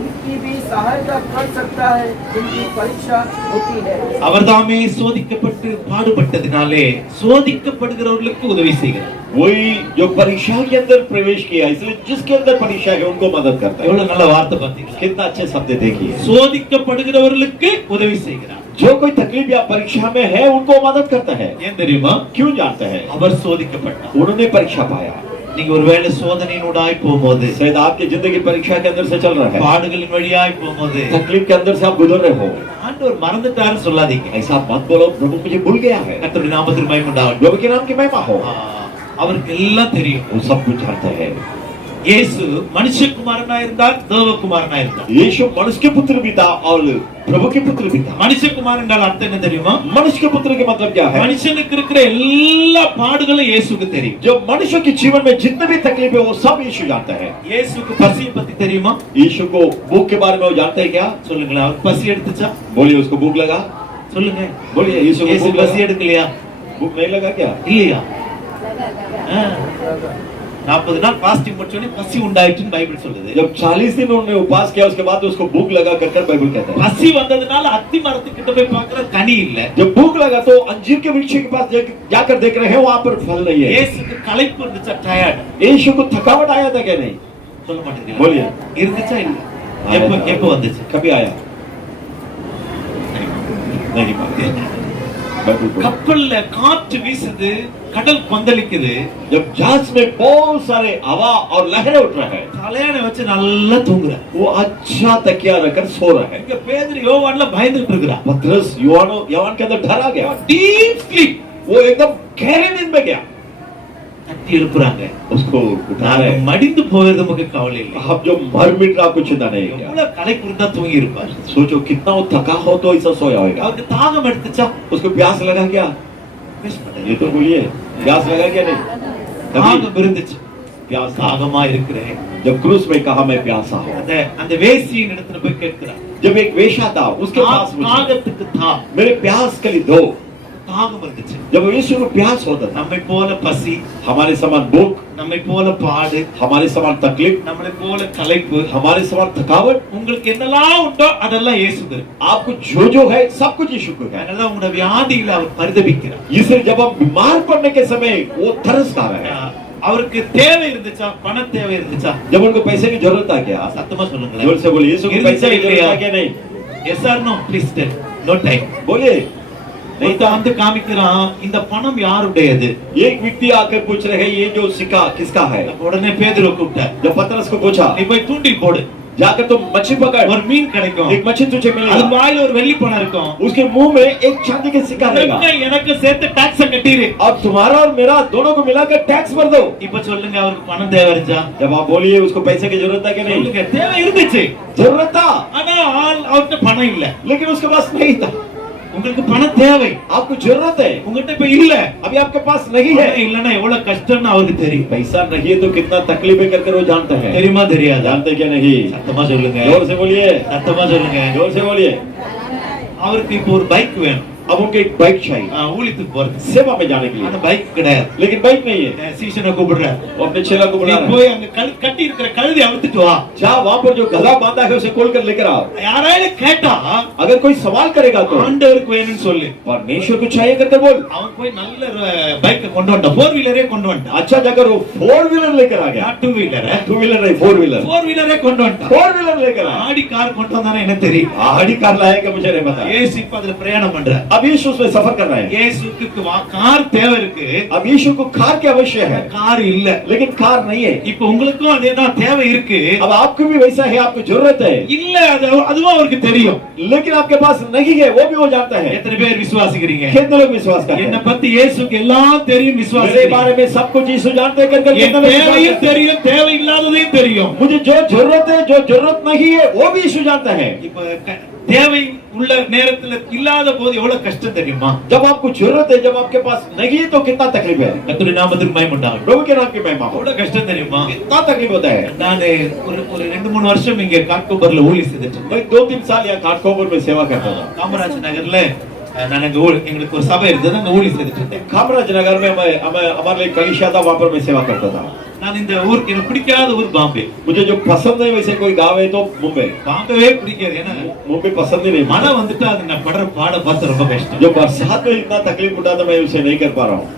उनकी भी सहायता कर सकता है जिनकी परीक्षा होती है। அவர்தாமே சோதிக்கப்பட்டு பாடுபட்டதினாலே சோதிக்கப்படுகிறவர்களுக்கு உதவி செய்கிறார். वही जो परीक्षा के अंदर प्रवेश किया, इसलिए जिसके अंदर परीक्षा है उनको मदद करता है। எவ்வளவு நல்ல வார்த்தை பாத்தீங்களா? कितना अच्छे शब्द देखिए। சோதிக்கப்படுகிறவர்களுக்கு உதவி செய்கிறார். जो कोई तकलीफ या परीक्षा में है उनको मदद करता है। ஏன் தெரியுமா? क्यों जानते हैं? அவர் சோதிக்கப்பட்டார். उन्होंने परीक्षा पाया। நீங்க ஒருவேளை சோதனையினூடாய் போகும்போது, शायद आपकी जिंदगी परीक्षा के अंदर से चल रहा है, பாடுகளின் வழியாய் போகும்போது तकलीफ के अंदर से आप गुजर रहे हो। ஆண்டவர் மறந்துட்டாருன்னு சொல்லாதீங்க. ऐसा मत बोलो प्रभु मुझे भूल गया है। கர்த்தருடைய நாமத்திற்கு மகிமை உண்டாகட்டும். प्रभु के नाम की महिमा हो। அவருக்கு எல்லாம் தெரியும். वो सब कुछ जानते हैं। இயேசு மனுஷகுமாரனா இருந்தார், தேவகுமாரனா இருந்தார். यीशु मनुष्य के पुत्र भी था और प्रभु के पुत्र भी था। மனுஷகுமாரன் என்றால் அர்த்தம் என்ன தெரியுமா? मनुष्य के पुत्र के मतलब क्या है? மனுஷனுக்கு இருக்கிற எல்லா பாடுகளும் இயேசுக்கு தெரியும். जो मनुष्य के जीवन में जितने भी तकलीफ है वो सब यीशु जानता है। இயேசுக்கு பசியை பத்தி தெரியுமா? यीशु को भूख के बारे में वो जानते हैं क्या? சொல்லுங்களேன். அவர் பசி எடுத்துச்சா? बोलिए उसको भूख लगा? சொல்லுங்க. बोलिए यीशु को இயேசு भूख பசி लगा? எடுக்கலையா? भूख नहीं लगा क्या? இல்லையா? 40 நாள் பாஸ்டிங் முடிச்சோடனே பசி உண்டாயிட்டுன்னு பைபிள் சொல்லுது. जब 40 दिन उन्होंने उपवास किया उसके बाद उसको भूख लगा कर बाइबल कहता है। பசி வந்ததுனால அத்தி மரத்துக்கிட்ட போய் பார்க்கற கனி இல்ல. जब भूख लगा तो अंजीर के वृक्ष के पास जाकर देख रहे हैं वहां पर फल नहीं है। இயேசுக்கு களைப்பு இருந்துச்சா? டயர்ட். यीशु को थकावट आया था क्या? नहीं சொல்ல மாட்டேங்கிறீங்க. बोलिए। இருந்துச்சா இல்ல? எப்போ வந்துச்சு? कभी आया नहीं? बाइबल बोलो। கப்பல்ல காற்று வீசுது, கடல் கொந்தளிக்குது. जब जहाज में बहुत सारे हवा और लहरें उठ रहा है, தலையணை வச்சு நல்லா தூங்குற. वो अच्छा तकिया रखकर सो रहा है। இங்க பேதுரு யோவான்ல பயந்துட்டு இருக்கறான். पतरस यूहन्ना के अंदर डरा गया। Deep sleep. वो एकदम गहरे नींद में गया। தட்டி எழுப்புறாங்க. उसको उठा रहे हैं। மடிந்து போகிறது நமக்கு கவலை இல்லை. अब जो मर मिट रहा कुछ चिंता नहीं है। எவ்வளவு களைப்பு இருந்தா தூங்கி இருப்பார். सोचो कितना वो थका हो तो ऐसा सोया होगा। அவருக்கு தாகம் எடுத்துச்சா? उसको प्यास लगा क्या? ये तो बोलिए, प्यास लगा क्या? नहीं தாகம் இருந்துச்சு. प्यास था। தாகமா இருக்கிறேன். जब क्रूस में कहा मैं प्यासा हूँ, அந்த வேசியின் இடத்துல போய் கேட்கிறார். जब एक वेश्या था उसके पास पूछा, தாகத்துக்கு தா. मेरे प्यास के लिए दो। தாகம் இருந்துச்சு. जब यीशु को प्यास होता था, நம்மை போல பசி, हमारे समान भूख, நம்மை போல பாடு, हमारे समान तकलीफ, நம்மளை போல களைப்பு, हमारे समान थकावट, உங்களுக்கு என்னெல்லாம் உண்டோ அதெல்லாம் இயேசுக்கு இருக்கு. आपको जो है सब कुछ यीशु को है। அதனால உங்களோட வியாதியில அவர் பரிதபிக்கிறார். इसलिए जब हम बीमार पड़ने के समय वो तरस खा रहे हैं। அவருக்கு தேவை இருந்துச்சா? பண தேவை இருந்துச்சா? जब उनको पैसे की जरूरत था क्या? சத்தமா சொல்லுங்களேன். जोर से बोलिए, यीशु को पैसे की जरूरत था क्या? नहीं yes or no please tell. No time. बोलिए। ஒருத்த வந்து காமிக்கிறான், இந்த பணம் யாருடையது? एक व्यक्ति आकर पूछ रहे हैं ये जो सिक्का किसका है? உடனே பேதுரு கூப்பிட்டார். जब पतरस को पूछा, நீ போய் தூண்டில் போடு, जाकर तुम मच्छी पकड़, ஒரு மீன் கிடைக்கும், एक मच्छी तुझे அது मिलेगा, வாயில ஒரு வெள்ளி பணம் இருக்கும், उसके मुंह में एक चांदी का सिक्का रहेगा, எனக்கு சேர்த்து டாக்ஸ் கட்டிரு. और तुम्हारा और मेरा दोनों को मिलाकर टैक्स भर दो। இப்ப சொல்லுங்க, அவருக்கு பணம் தேவை இருந்துச்சா? जब आप बोलिए उसको पैसे की जरूरत था क्या? नहीं சொல்லுங்க, தேவை இருந்துச்சு. जरूरत था, ஆனா அவர்கிட்ட பணம் இல்ல. लेकिन उसके पास नहीं था। உங்களுக்கு பணம் தேவை, आपको जरूरत है, உங்ககிட்ட இப்ப இல்ல. अभी आपके पास नहीं है। இல்லன்னா எவ்வளவு கஷ்டம்னு அவருக்கு தெரியும். पैसा नहीं है तो कितना तकलीफें कर वो जानता है। தெரியுமா தெரியாதா? जानते क्या? नहीं சத்தமா சொல்லுங்க. जोर से बोलिए, சத்தமா சொல்லுங்க. जोर से बोलिए। அவருக்கு இப்போ ஒரு பைக் வேணும். अब उनके एक बाइक चाहिए ஊழியத்துக்கு போறது सेवा में जाने के அந்த लिए, பைக் கிடையாது. लेकिन बाइक नहीं है। சீஷனை கூப்பிடுறாரு, वो अपने चेला को நீ बुला रहा है, போய் அங்க கட்டி இருக்கிற கழுதை அவுத்துட்டு வா. जा वहाँ पर जो गधा बांधा है उसे खोल कर लेकर आओ। யாராவது கேட்டா अगर कोई सवाल करेगा तो ஆண்டவருக்கு வேணும்னு சொல்லு. परमेश्वर को चाहिए करके बोल। அவன் போய் நல்ல பைக்கை கொண்டு வந்தான், 4 வீலரே கொண்டு வந்தான். अच्छा जाकर वो 4 व्हीलर लेकर आ गया, 2 வீலர் 2 व्हीलर नहीं 4 व्हीलर, 4 வீலரே கொண்டு வந்தான். 4 व्हीलर लेकर आया। ஆடி கார் கொண்டு வந்தானே என்ன தெரியும். आड़ी कार लाएगा मुझे नहीं पता। இயேசு இப்ப அதுல பிரயாணம் பண்றார். अब यीशु उसमें सफर कर रहा है। இயேசுக்கு கார் தேவை இருக்கு, अब यीशु को कार की आवश्यक है, கார் இல்ல. लेकिन कार नहीं है। இப்ப உங்களுக்கும் அதேதான் தேவை இருக்கு. अब आपको भी वैसा है, आपको जरूरत है, இல்ல அதுவும் அவருக்கு தெரியும். लेकिन आपके पास नहीं है, वो भी वो जानता है। எத்தனை பேர் விசுவாசிக்கிறீங்க? कितने लोग विश्वास करते என்ன हैं? பத்தி இயேசுக்கு எல்லாம் தெரியும், मेरे விசுவாசிக்கிறீங்க. बारे में सब कुछ यीशु जानते हैं करके என் कितने लोग विश्वास தேவையும் करते हैं? தெரியும், தேவை இல்லாததையும் தெரியும். मुझे जो जरूरत है, जो जरूरत नहीं है, वो भी यीशु जानता है। இப்ப தேவை உள்ள நேரத்துல இல்லாத போது எவ்வளவு கஷ்டம் தெரியுமா? जब आपको जरूरत है, जब आपके पास नहीं है, तो कितना तकलीफ है। கர்த்தருடைய நாமத்துக்கு மகிமை உண்டாகட்டும். प्रभु के नाम की महिमा हो, எவ்வளவு கஷ்டம் தெரியுமா? कितना तकलीफ होता है। நானு ஒரு 2-3 வருஷம் இங்க காட்கோபர்ல ஊழியம் செய்துட்டு இருந்தேன். मैं 2-3 साल यहाँ घाटकोपर में सेवा करता था। காமராஜ் நகர்ல நான் அங்க எங்களுக்கு ஒரு சபை இருந்தது, அங்க ஊழியம் செய்துட்டு இருந்தேன். कामराज नगर में हमारे लिए कलिशा था, वहाँ पर मैं सेवा करता था। நான் இந்த ஊருக்கு எனக்கு பிடிக்காத ஊர் பாம்பே. मुझे जो पसंद नहीं वैसे कोई गाँव है तो मुंबई। பாம்பேவே பிடிக்காது. ஏன்னா मुंबई पसंद ही नहीं। மழை வந்துட்டு அது நான் படுற பாட பார்த்து ரொம்ப கஷ்டம். जो बरसात में इतना तकलीफ उठाता, मैं उसे नहीं कर पा रहा हूँ।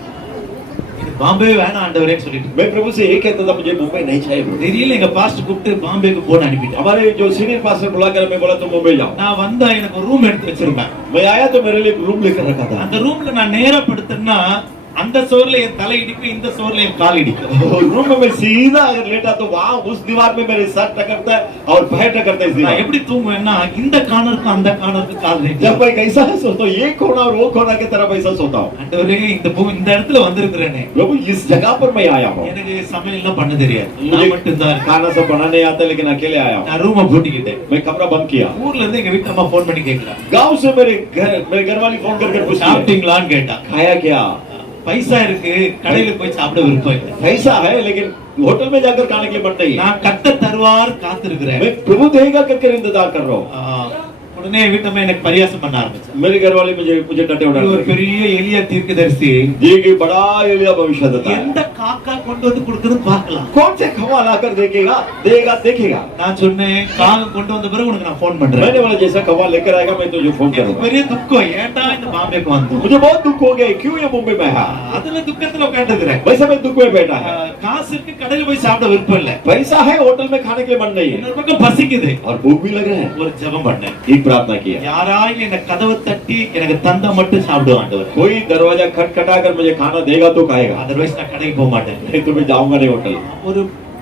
பாம்பே வேணாம் ஆண்டவரேன்னு சொல்லிட்டு मैं प्रभु से ये कहता था, मुझे मुंबई नहीं चाहिए। தெரியல, எங்க பாஸ்டர் கூப்பிட்டு பாம்பேக்கு போன அனுப்பிட்டார். हमारे जो सीनियर पास्टर बुलाकर मैं बोला तुम मुंबई जाओ। நான் வந்தா எனக்கு ஒரு ரூம் எடுத்து வச்சிருந்தேன். मैं आया तो मेरे लिए एक रूम लेकर रखा था। அந்த ரூம்ல நான் நேரா படுத்தேன்னா அந்த சோர்ல என் தலை இடிக்கும், இந்த சோர்ல என் கால் இடிக்கும். रूम में मैं सीधा अगर लेटा तो वहाँ उस दीवार में मेरे सर टकरता है और पैर टकरता है इस நான் दीवार। எப்படி தூங்குவேன்னா இந்த கார்னருக்கும் அந்த கார்னருக்கும் கால் जब இடிக்கும். मैं कैसा सोता हूँ, ये कोना और वो कोना की तरफ ऐसा सोता हूँ। ஆண்டவரே இந்த இடத்துல வந்திருக்கிறேனே, प्रभु इस जगह पर मैं आया हूँ। எனக்கு சமையல் எல்லாம் பண்ண தெரியாது, मुझे நான் மட்டும் தான் இருக்கேன். खाना सब बनाने आता है, लेकिन अकेले आया हूँ। நான் ரூமை பூட்டிக்கிட்டேன். मैं कमरा बंद किया। ஊர்ல இருந்து எங்க வீட்டு அம்மா போன் பண்ணி கேக்குறாங்க, गांव से मेरे घर वाली फोन करके पूछती है, சாப்பிட்டீங்களான்னு கேட்டா. खाया क्या? பைசா இருக்கு, கடையில போய் சாப்பிட விருப்பம் இல்லை. पैसा है, लेकिन होटल में जाकर खाने के लिए मन नहीं है। நான் கத்த தருவார் காத்திருக்கிறேன். मैं प्रभु देगा करके इंतजार कर रहा हूँ। உடனே வீட்டம்மா எனக்கு பரியாசம் பண்ண ஆரம்பிச்சு. मेरे घर वाले मुझे डटे उड़ा ஒரு பெரிய எலியா தீர்க்கதரிசி जी की बड़ा एलिया भविष्य देता है। எந்த காக்கா கொண்டு வந்து கொடுக்குறது பார்க்கலாம். कौन से खवा लाकर देखेगा। நான் சொன்னேன், காகம் கொண்டு வந்த பிறகு உனக்கு நான் போன் பண்றேன். मैंने बोला जैसा खवा लेकर आएगा मैं तुझे फोन எனக்கு करूंगा। பெரிய துக்கம், ஏன்டா இந்த பாம்பேக்கு வந்தோம். मुझे बहुत दुख हो गया, क्यों ये मुंबई में है। அதுல துக்கத்துல உட்காந்துக்கிறேன். वैसे मैं दुख में बैठा है। காசு இருக்கு, கடையில போய் சாப்பிட விருப்பம் இல்ல. पैसा है, होटल में खाने के लिए मन नहीं है இன்னொரு பக்கம் பசிக்குது. और भूख भी लग रहा है। ஒரு ஜெபம் பண்ணேன், एक प्रार्थना किया, யாராயிலும் என்ன கதவை தட்டி எனக்கு தந்தா மட்டும் சாப்பிடுவேன் ஆண்டவரே. कोई दरवाजा खटखटा कर मुझे खाना देगा तो खाएगा, அதர்வைஸ் நான் கடைக்கு போக மாட்டேன். नहीं तो मैं जाऊंगा नहीं होटल।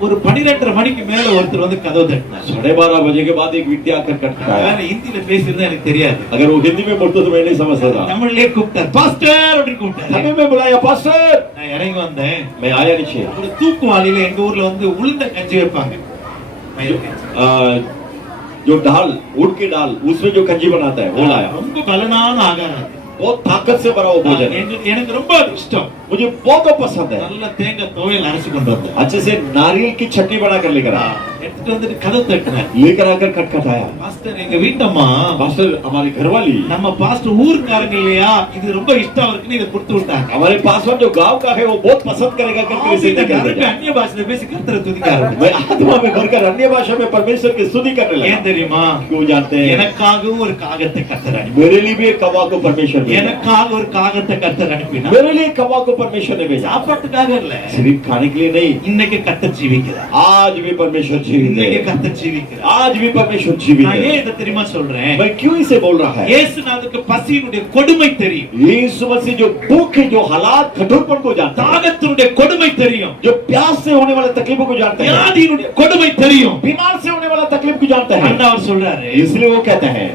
ஒரு 12:30 மணிக்கு மேல ஒருத்தர் வந்து கதவு தட்டினார். 12:30 बजे के बाद एक व्यक्ति आकर खटखटाया। வேற ஹிந்தில பேசியிருந்தா எனக்கு தெரியாது. अगर वो हिंदी में बोलते तो मैं नहीं समझ सकता। தமிழ்லயே கூப்பிட்டார், பாஸ்டர் அப்படின்னு கூப்பிட்டாரு. तभी मैं बुलाया पास्टर। நான் இறங்கி வந்தேன். मैं आया नीचे। ஒரு தூக்குவாளியில எங்க ஊர்ல வந்து உளுந்த கஞ்சி வைப்பாங்க, மயில் கஞ்சி. जो दाल, ऊँट की दाल, उसमें जो कंजी बनाता है वो लाया। ரொம்ப பலனான ஆகாரம் அது. बहुत ताकत से भरा वो भोजन है। எனக்கு ரொம்ப அது இஷ்டம். मुझे बहुत पसंद है। நல்ல தேங்காய் துவையல் அரைச்சு கொண்டு வந்தேன். अच्छे से नारियल की चटनी बनाकर लेकर आया। எடுத்துட்டு வந்துட்டு கதவு தட்டினேன். लेकर आकर खटखटाया। பாஸ்டர், எங்க வீட்டம்மா पास्टर हमारी घरवाली, நம்ம பாஸ்டர் ஊர்க்காரங்க இல்லையா, இது ரொம்ப இஷ்டம் இருக்குன்னு இதை கொடுத்து விட்டாங்க. हमारे पासवान जो गांव का है वो बहुत पसंद करेगा करके इसे இந்த लेकर கருப்பு भेजा। அந்நிய பாஷையில பேசி கர்த்தரை துதிக்க ஆரம்பிச்சேன். मैं आत्मा में भरकर अन्य भाषा में परमेश्वर की स्तुति करने लगा। ஏன் தெரியுமா? क्यों जानते हैं? எனக்காகவும் ஒரு காகத்தை கர்த்தர் அனுப்பினார். मेरे लिए भी एक कौवा को परमेश्वर ने भेजा। எனக்காக ஒரு காகத்தை கர்த்தர் அனுப்பினார். मेरे लिए एक कौवा को परमेश्वर ने भेजा। சாப்பாட்டுக்காக இல்ல, सिर्फ खाने के लिए नहीं। இன்னைக்கு கர்த்தர் ஜீவிக்கிறார். आज भी परमेश्वर जीवित இன்னைக்கு है। கர்த்தர் ஜீவிக்கிறார். आज भी परमेश्वर जीवित நான் ஏன் है। இதை தெரியுமா சொல்றேன்? मैं क्यों इसे बोल रहा है? இயேசுநாதருக்கு பசியினுடைய கொடுமை தெரியும், यीशु मसीह जो भूख है, जो हालात कठोरपन को जानता है, தாகத்தினுடைய கொடுமை தெரியும், जो प्यास से होने वाले तकलीफों को जानता है, வியாதியினுடைய கொடுமை தெரியும். बीमार से होने वाला तकलीफ को जानता है। ஆண்டவர் சொல்றாரு, इसलिए वो कहता है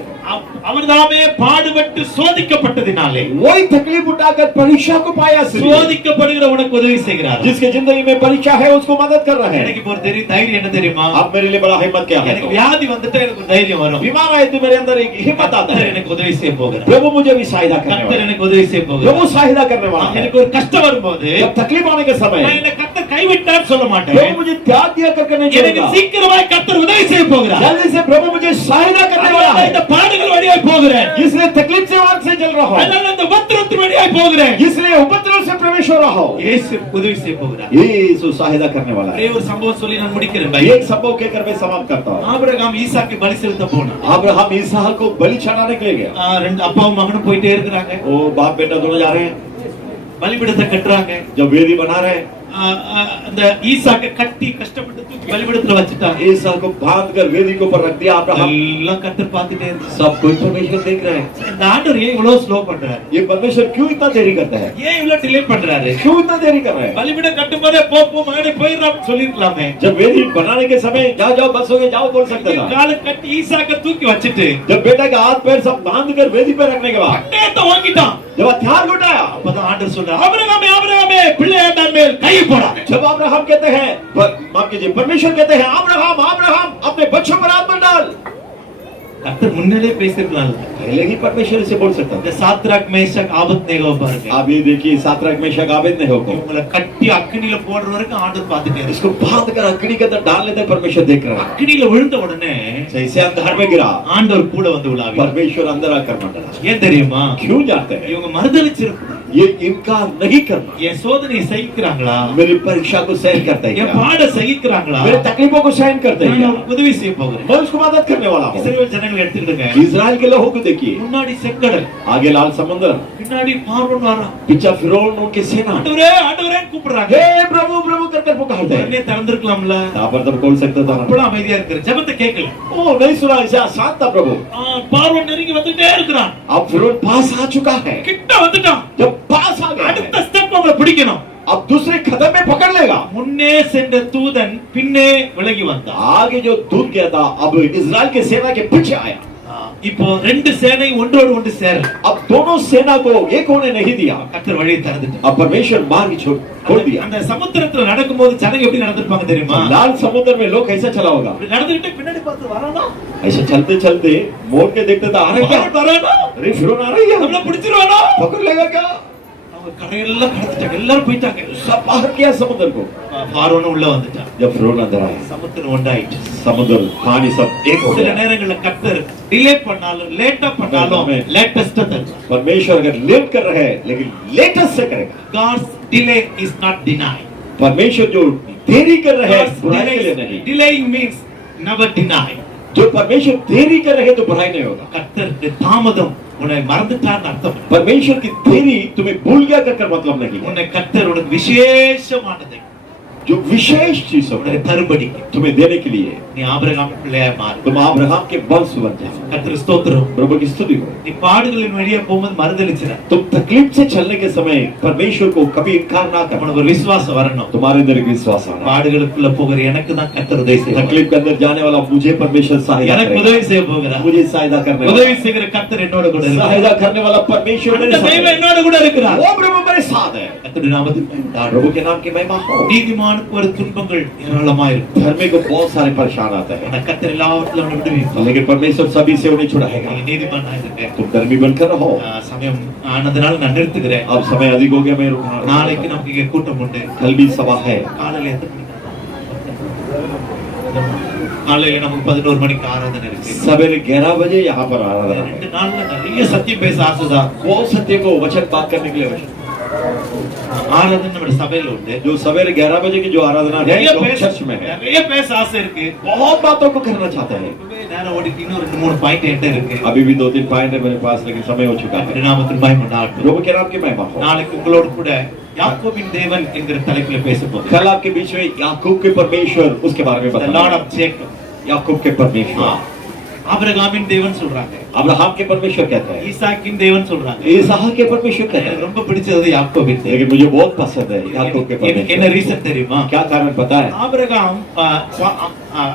அவர்தாமே பாடுபட்டு சோதிக்கப்பட்டதினாலே वही तकलीफ उठाकर परीक्षा को पाया। சோதிக்கப்படுகிற உனக்கு உதவி செய்கிறார். जिसके जिंदगी में परीक्षा है उसको मदद कर रहा है। எனக்கு இப்போ ஒரு தைரியம் என்ன தெரியுமா? अब मेरे लिए बड़ा हिम्मत क्या है? எனக்கு வியாதி வந்துட்டு எனக்கு ஒரு தைரியம் வரும். बीमार आए तो मेरे अंदर एक हिम्मत आता கர்த்தர் है। எனக்கு உதவி செய்ய போகிறார். प्रभु मुझे भी सहायता करने கர்த்தர் वाला है। எனக்கு உதவி செய்ய போகிறார். प्रभु सहायता करने वाला है। எனக்கு ஒரு கஷ்டம் வரும்போது जब तकलीफ आने के समय நான் என்ன கர்த்தர் கைவிட்டார் சொல்ல மாட்டேன். प्रभु मुझे त्याग दिया करके नहीं எனக்கு छोड़ेगा। சீக்கிரமாய் கர்த்தர் உதவி செய்ய போகிறார். जल्दी से प्रभु मुझे सहायता करने वाला அதனால है। இந்த பாடுகள் வழியாய் போகிறேன். इसलिए तकलीफ से मार्ग से चल रहा हूँ, அதனால இந்த உபத்திரவத்தின் வழியாய் போகிறேன். इसलिए उपद्रव से प्रवेश हो रहा हूँ। இயேசு உதவி செய்ய போகிறார். यीशु सहायता करने वाला ஒரே है। ஒரு சம்பவம் சொல்லி நான் முடிக்கிறேன். एक संभव कहकर मैं समाप्त करता हूँ। ஆபிரகாம் ஈசாக்கு பலி செலுத்த போனான். अब्राहम इसहाक को बलि चढ़ाने के लिए गया। ரெண்டு அப்பாவும் மகனும் போயிட்டே இருக்கிறாங்க. वो बाप बेटा दोनों जा रहे हैं। பலிபீடத்தை கட்டுறாங்க. जब वेदी बना रहे हैं, அந்த ஈசாக்க கட்டி கஷ்டப்பட்டு தூக்கி பலிபீடத்துல வச்சுட்டாங்க. इसहाक को बांध कर वेदी के ऊपर रख दिया। अब्राहम எல்லாம் கர்த்தர் பார்த்துட்டே இருக்கு. सब कुछ परमेश्वर देख रहे हैं। இந்த ஆண்டவர் ஏன் இவ்வளவு ஸ்லோ பண்றாரு? ये परमेश्वर क्यों इतना देरी करता है? ஏன் இவ்வளவு டிலே பண்றாரு? क्यों इतना देरी कर रहे हैं? பலிபீடம் கட்டும்போதே போ போ மகனே போயிடலாம் சொல்லிருக்கலாமே. जब वेदी बनाने के समय जाओ जाओ बस हो गए जाओ बोल सकते था। கால கட்டி ஈசாக்க தூக்கி வச்சிட்டு जब बेटा का हाथ पैर सब बांध कर वेदी पर रखने के बाद பட்டயத்தை வாங்கிட்டான். जब हथियार उठाया, அப்பதான் ஆண்டவர் சொல்றார், ஆபிரகாமே ஆபிரகாமே பிள்ளையாண்டான் மேல் கை போடாத. जब अब्राहम कहते हैं, माफ कीजिए, परमेश्वर कहते हैं अब्राहम अब्राहम अपने बच्चों पर हाथ मत डाल। கர்த்தர் முன்னாலே பேசிருக்கலாம். पहले ही परमेश्वर से बोल सकता இந்த था। சாத்ராக் மேஷாக் ஆபத்நேகோ பாருங்க. आप ये देखिए सातरक मेशक आबेदनेगो को இவங்களை கட்டி அக்கினியில போடுற வரைக்கும் ஆண்டவர் பார்த்துட்டே இருக்கு. इसको बांध कर अग्नि के अंदर डालने तक परमेश्वर देख रहा है। அக்கினியில விழுந்த உடனே जैसे अंधार में गिरा, ஆண்டவர் கூட வந்து விழாவி. परमेश्वर अंदर आकर मंडरा। ஏன் தெரியுமா? क्यों जाते हैं? இவங்க மறுதலிச்சிருக்கும். ये इनकार नहीं करना। என் சோதனையை சகிக்கிறாங்களா? मेरी परीक्षा को सहन करते हैं என் क्या? பாட சகிக்கிறாங்களா? मेरे तकलीफों को सहन करते हैं நான் क्या? அவருக்கு உதவி செய்ய போகிறேன். मैं उसको मदद करने वाला हूँ। இஸ்ரவேல் ஜனங்களை எடுத்துக்கிடுங்க. इजराइल के लोगों को देखिए, முன்னாடி செங்கடல், आगे लाल समुद्र, பின்னாடி பார்வோன் வரான். पीछे फिरौन उनकी सेना। ஆண்டவரே ஆண்டவரே கூப்பிடுறாங்க. हे प्रभु प्रभु करके पुकारते हैं। உடனே திறந்திருக்கலாம்ல. यहाँ पर तब बोल सकता था, அப்பலாம் அமைதியா இருக்கிற ஜெபத்தை கேட்கல. ओ नहीं सुना, ऐसा शांत था प्रभु। பார்வோன் நெருங்கி வந்துட்டே இருக்கிறான். अब फिरौन पास आ चुका है। கிட்ட வந்துட்டான். जब पास आ गया அடுத்த है, ஸ்டெப் அவங்களை பிடிக்கணும். अब दूसरे कदम में पकड़ लेगा। முன்னே சென்ற தூதன் பின்னே விலகி வந்தான். आगे जो दूत गया था, अब इजराइल के सेना के पीछे आया। இப்போ ரெண்டு சேனை ஒன்றோடு ஒன்று சேரல. अब दोनों सेना को एक होने नहीं दिया। கர்த்தர் வழியை திறந்துட்டார். अब परमेश्वर मार्ग खोल दिया। அந்த சமுத்திரத்துல நடக்கும்போது ஜனங்க எப்படி நடந்துப்பாங்க தெரியுமா? लाल समुद्र में लोग कैसा चला होगा? இப்படி நடந்துட்டு பின்னாடி பார்த்து வரானோ, ऐसे चलते चलते मोड़ के देखते था, आ रहा है क्या? வரானோ, अरे फिरौन आ रही है, நம்மள பிடிச்சிருவானோ. पकड़ लेगा क्या? அவங்க கரையெல்லாம் கடத்திட்டாங்க. எல்லாரும் போயிட்டாங்க. सब बाहर किया समुद्र को। பார்வோன் உள்ள வந்துட்டான். जब फिरौन अंदर आया, சமுத்திரம் ஒன்றாயிடுச்சு. समुद्र पानी सब एक हो சில गया। நேரங்கள்ல கர்த்தர் டிலே பண்ணாலும் லேட்டா பண்ணாலும் லேட்டஸ்ட் தரும். परमेश्वर अगर लेट कर रहे हैं लेकिन लेटेस्ट से करेगा। God's delay is not denied. परमेश्वर जो देरी कर रहे हैं God's बुराई के लिए नहीं। delaying means never deny. जो परमेश्वर देरी कर रहे हैं तो बुराई नहीं होगा। கர்த்தருக்கு தாமதம் உன்னை மறந்துட்டான்னு அர்த்தம். परमेश्वर की देरी तुम्हें भूल गया कर मतलब नहीं है। உன்னை கர்த்தர் உனக்கு விசேஷமானதை जो विशेष चीज है உனக்கு தரும்படிக்கு तुम्हें देने के लिए நீ ஆபிரகாம் பிள்ளையா மாறு. तुम अब्राहम के वंश बन जाओ। கர்த்தர் ஸ்தோத்திரம். प्रभु की स्तुति हो। நீ பாடுகளின் வழியா போகும்போது மறுதலிச்சிட. तुम तकलीफ से चलने के समय परमेश्वर को कभी इनकार ना करना। உனக்கு ஒரு விசுவாசம் வரணும். तुम्हारे अंदर एक विश्वास आना। பாடுகளுக்குள்ள போகிற எனக்கு தான் கர்த்தர் உதவி செய்வார். तकलीफ के अंदर जाने वाला मुझे परमेश्वर सहायता எனக்கு करेगा। உதவி செய்ய போகிறார். मुझे सहायता करने वाला உதவி செய்கிற கர்த்தர் என்னோட கூட இருக்கிறார். सहायता करने वाला परमेश्वर मेरे அந்த साथ தெய்வம் है। என்னோட கூட இருக்கிறார். वो प्रभु मेरे साथ है। கர்த்தருடைய நாமத்துக்கு மகிமை. प्रभु के नाम की महिमा हो। நீதிமானுக்கு ஒரு துன்பங்கள் ஏராளமா இருக்கும். धर्मी को बहुत सारे परेशान आते हैं, ஆனா கர்த்தர் எல்லாவற்றிலும் அவனை விடுவிப்பார். लेकिन परमेश्वर सभी से उन्हें छुड़ाएगा। நீ நீதிமானா இருக்க. तुम धर्मी बनकर रहो। சமயம் ஆனதுனால நான் நிறுத்துகிறேன். अब समय अधिक हो गया, मैं रुकना। நாளைக்கு நமக்கு இங்க கூட்டம் உண்டு. कल भी सभा है। காலையில எத்தனை மணிக்கு? காலையில நமக்கு 11 மணிக்கு ஆராதனை இருக்கு. सवेरे 11 बजे यहाँ पर आराधना है। 2 நாள்ல நிறைய சத்தியம் பேச ஆசைதான். बहुत सत्य को वचन बात करने के लिए वचन। ஆராதனை நம்ம சபையில உண்டு. जो सवेरे 11 बजे की जो आराधना है நிறைய जो பேச चर्च में है, நிறைய பேச ஆசை இருக்கு. बहुत बातों को करना चाहते हैं। நேரம் ஓடிட்டு இன்னும் 2-3 பாயிண்ட் என்கிட்ட இருக்கு. अभी भी 2-3 पॉइंट है मेरे पास, लेकिन समय हो चुका है। கர்த்தருடைய நாமத்தில் மகிமை உண்டாகட்டும். प्रभु के नाम की महिमा हो। நாளைக்கு உங்களோடு கூட யாக்கோபின் தேவன் என்கிற தலைப்பில பேச போகிறேன். कल आपके बीच में याकूब के परमेश्वर, उसके बारे में The Lord बताना। of Jacob. याकूब के परमेश्वर ஆபிரகாமின் தேவன் சொல்றாங்க. अब्राहम के परमेश्वर कहते हैं। ஈசாக்கின் தேவன் சொல்றாங்க. इसहाक के परमेश्वर कहते எனக்கு हैं। ரொம்ப பிடிச்சது யாக்கோபின் தேவன். लेकिन मुझे बहुत पसंद है याकूब के எனக்கு என்ன परमेश्वर। ரீசன் தெரியுமா? क्या कारण पता है? ஆபிரகாம்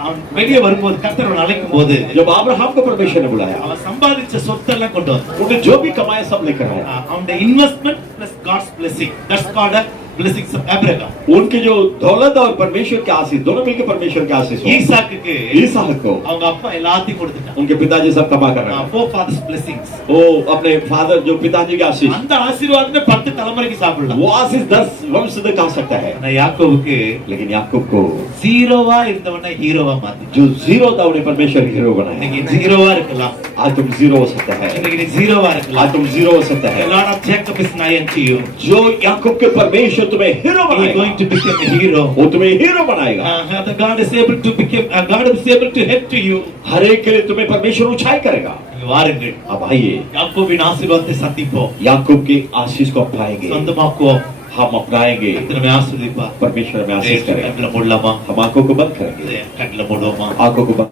அவன் வெளியே வரும்போது கர்த்தர் அவனை அழைக்கும் போது जब अब्राहम को परमेश्वर ने बुलाया, அவன் சம்பாதிச்ச சொத்தெல்லாம் கொண்டு வந்தான். उन्हें जो भी कमाया सब लेकर आया। அவனுடைய investment plus God's blessing, that's called blessings of Abraham. उनके जो दौलत और परमेश्वर के आशीष दोनों मिलकर परमेश्वर के आशीष हुआ। ஈசாக்குக்கு ईसाक को அவங்க அப்பா எல்லாத்தையும் கொடுத்துட்டான். उनके पिताजी सब कमा कर रहे हैं। four fathers blessings. वो अपने फादर जो पिताजी के आशीष, அந்த ஆசீர்வாதமே 10 தலைமுறைக்கு சாப்பிடலாம். वो आशीष 10 वंश तक खा सकता है। ஆனா யாக்கோபுக்கு लेकिन याकूब को ஜீரோவா இருந்தவன ஹீரோவா மாத்தி. जो जीरो था उन्हें परमेश्वर हीरो बनाया। இன்னைக்கு ஜீரோவா இருக்கலாம். आज तुम जीरो हो सकता है। இன்னைக்கு நீ ஜீரோவா आज இருக்கலாம். तुम जीरो हो सकता The है। Lord of Jacob is nigh unto you. जो याकूब के परमेश्वर तुम्हें हीरो He is बनाएगा, going to become a hero. वो तुम्हें हीरो बनाएगा। The God is able to become. God is able to help to you. हर एक के लिए तुम्हें परमेश्वर ऊंचाई करेगा। நீங்க வாருங்கள். अब आइए யாக்கோபின் ஆசீர்வாதத்தை சந்திப்போம். याकूब के आशीष को अपनाएंगे, சொந்தமாக்குவோம். हम अपनाएंगे। இத்தனை ஆசீர்வதிப்பா. परमेश्वर में आशीष करेगा। கண்ணில் மூடலாமா? हम आंखों को बंद करेंगे, கண்ணில் மூடுவோமா? आंखों को बंद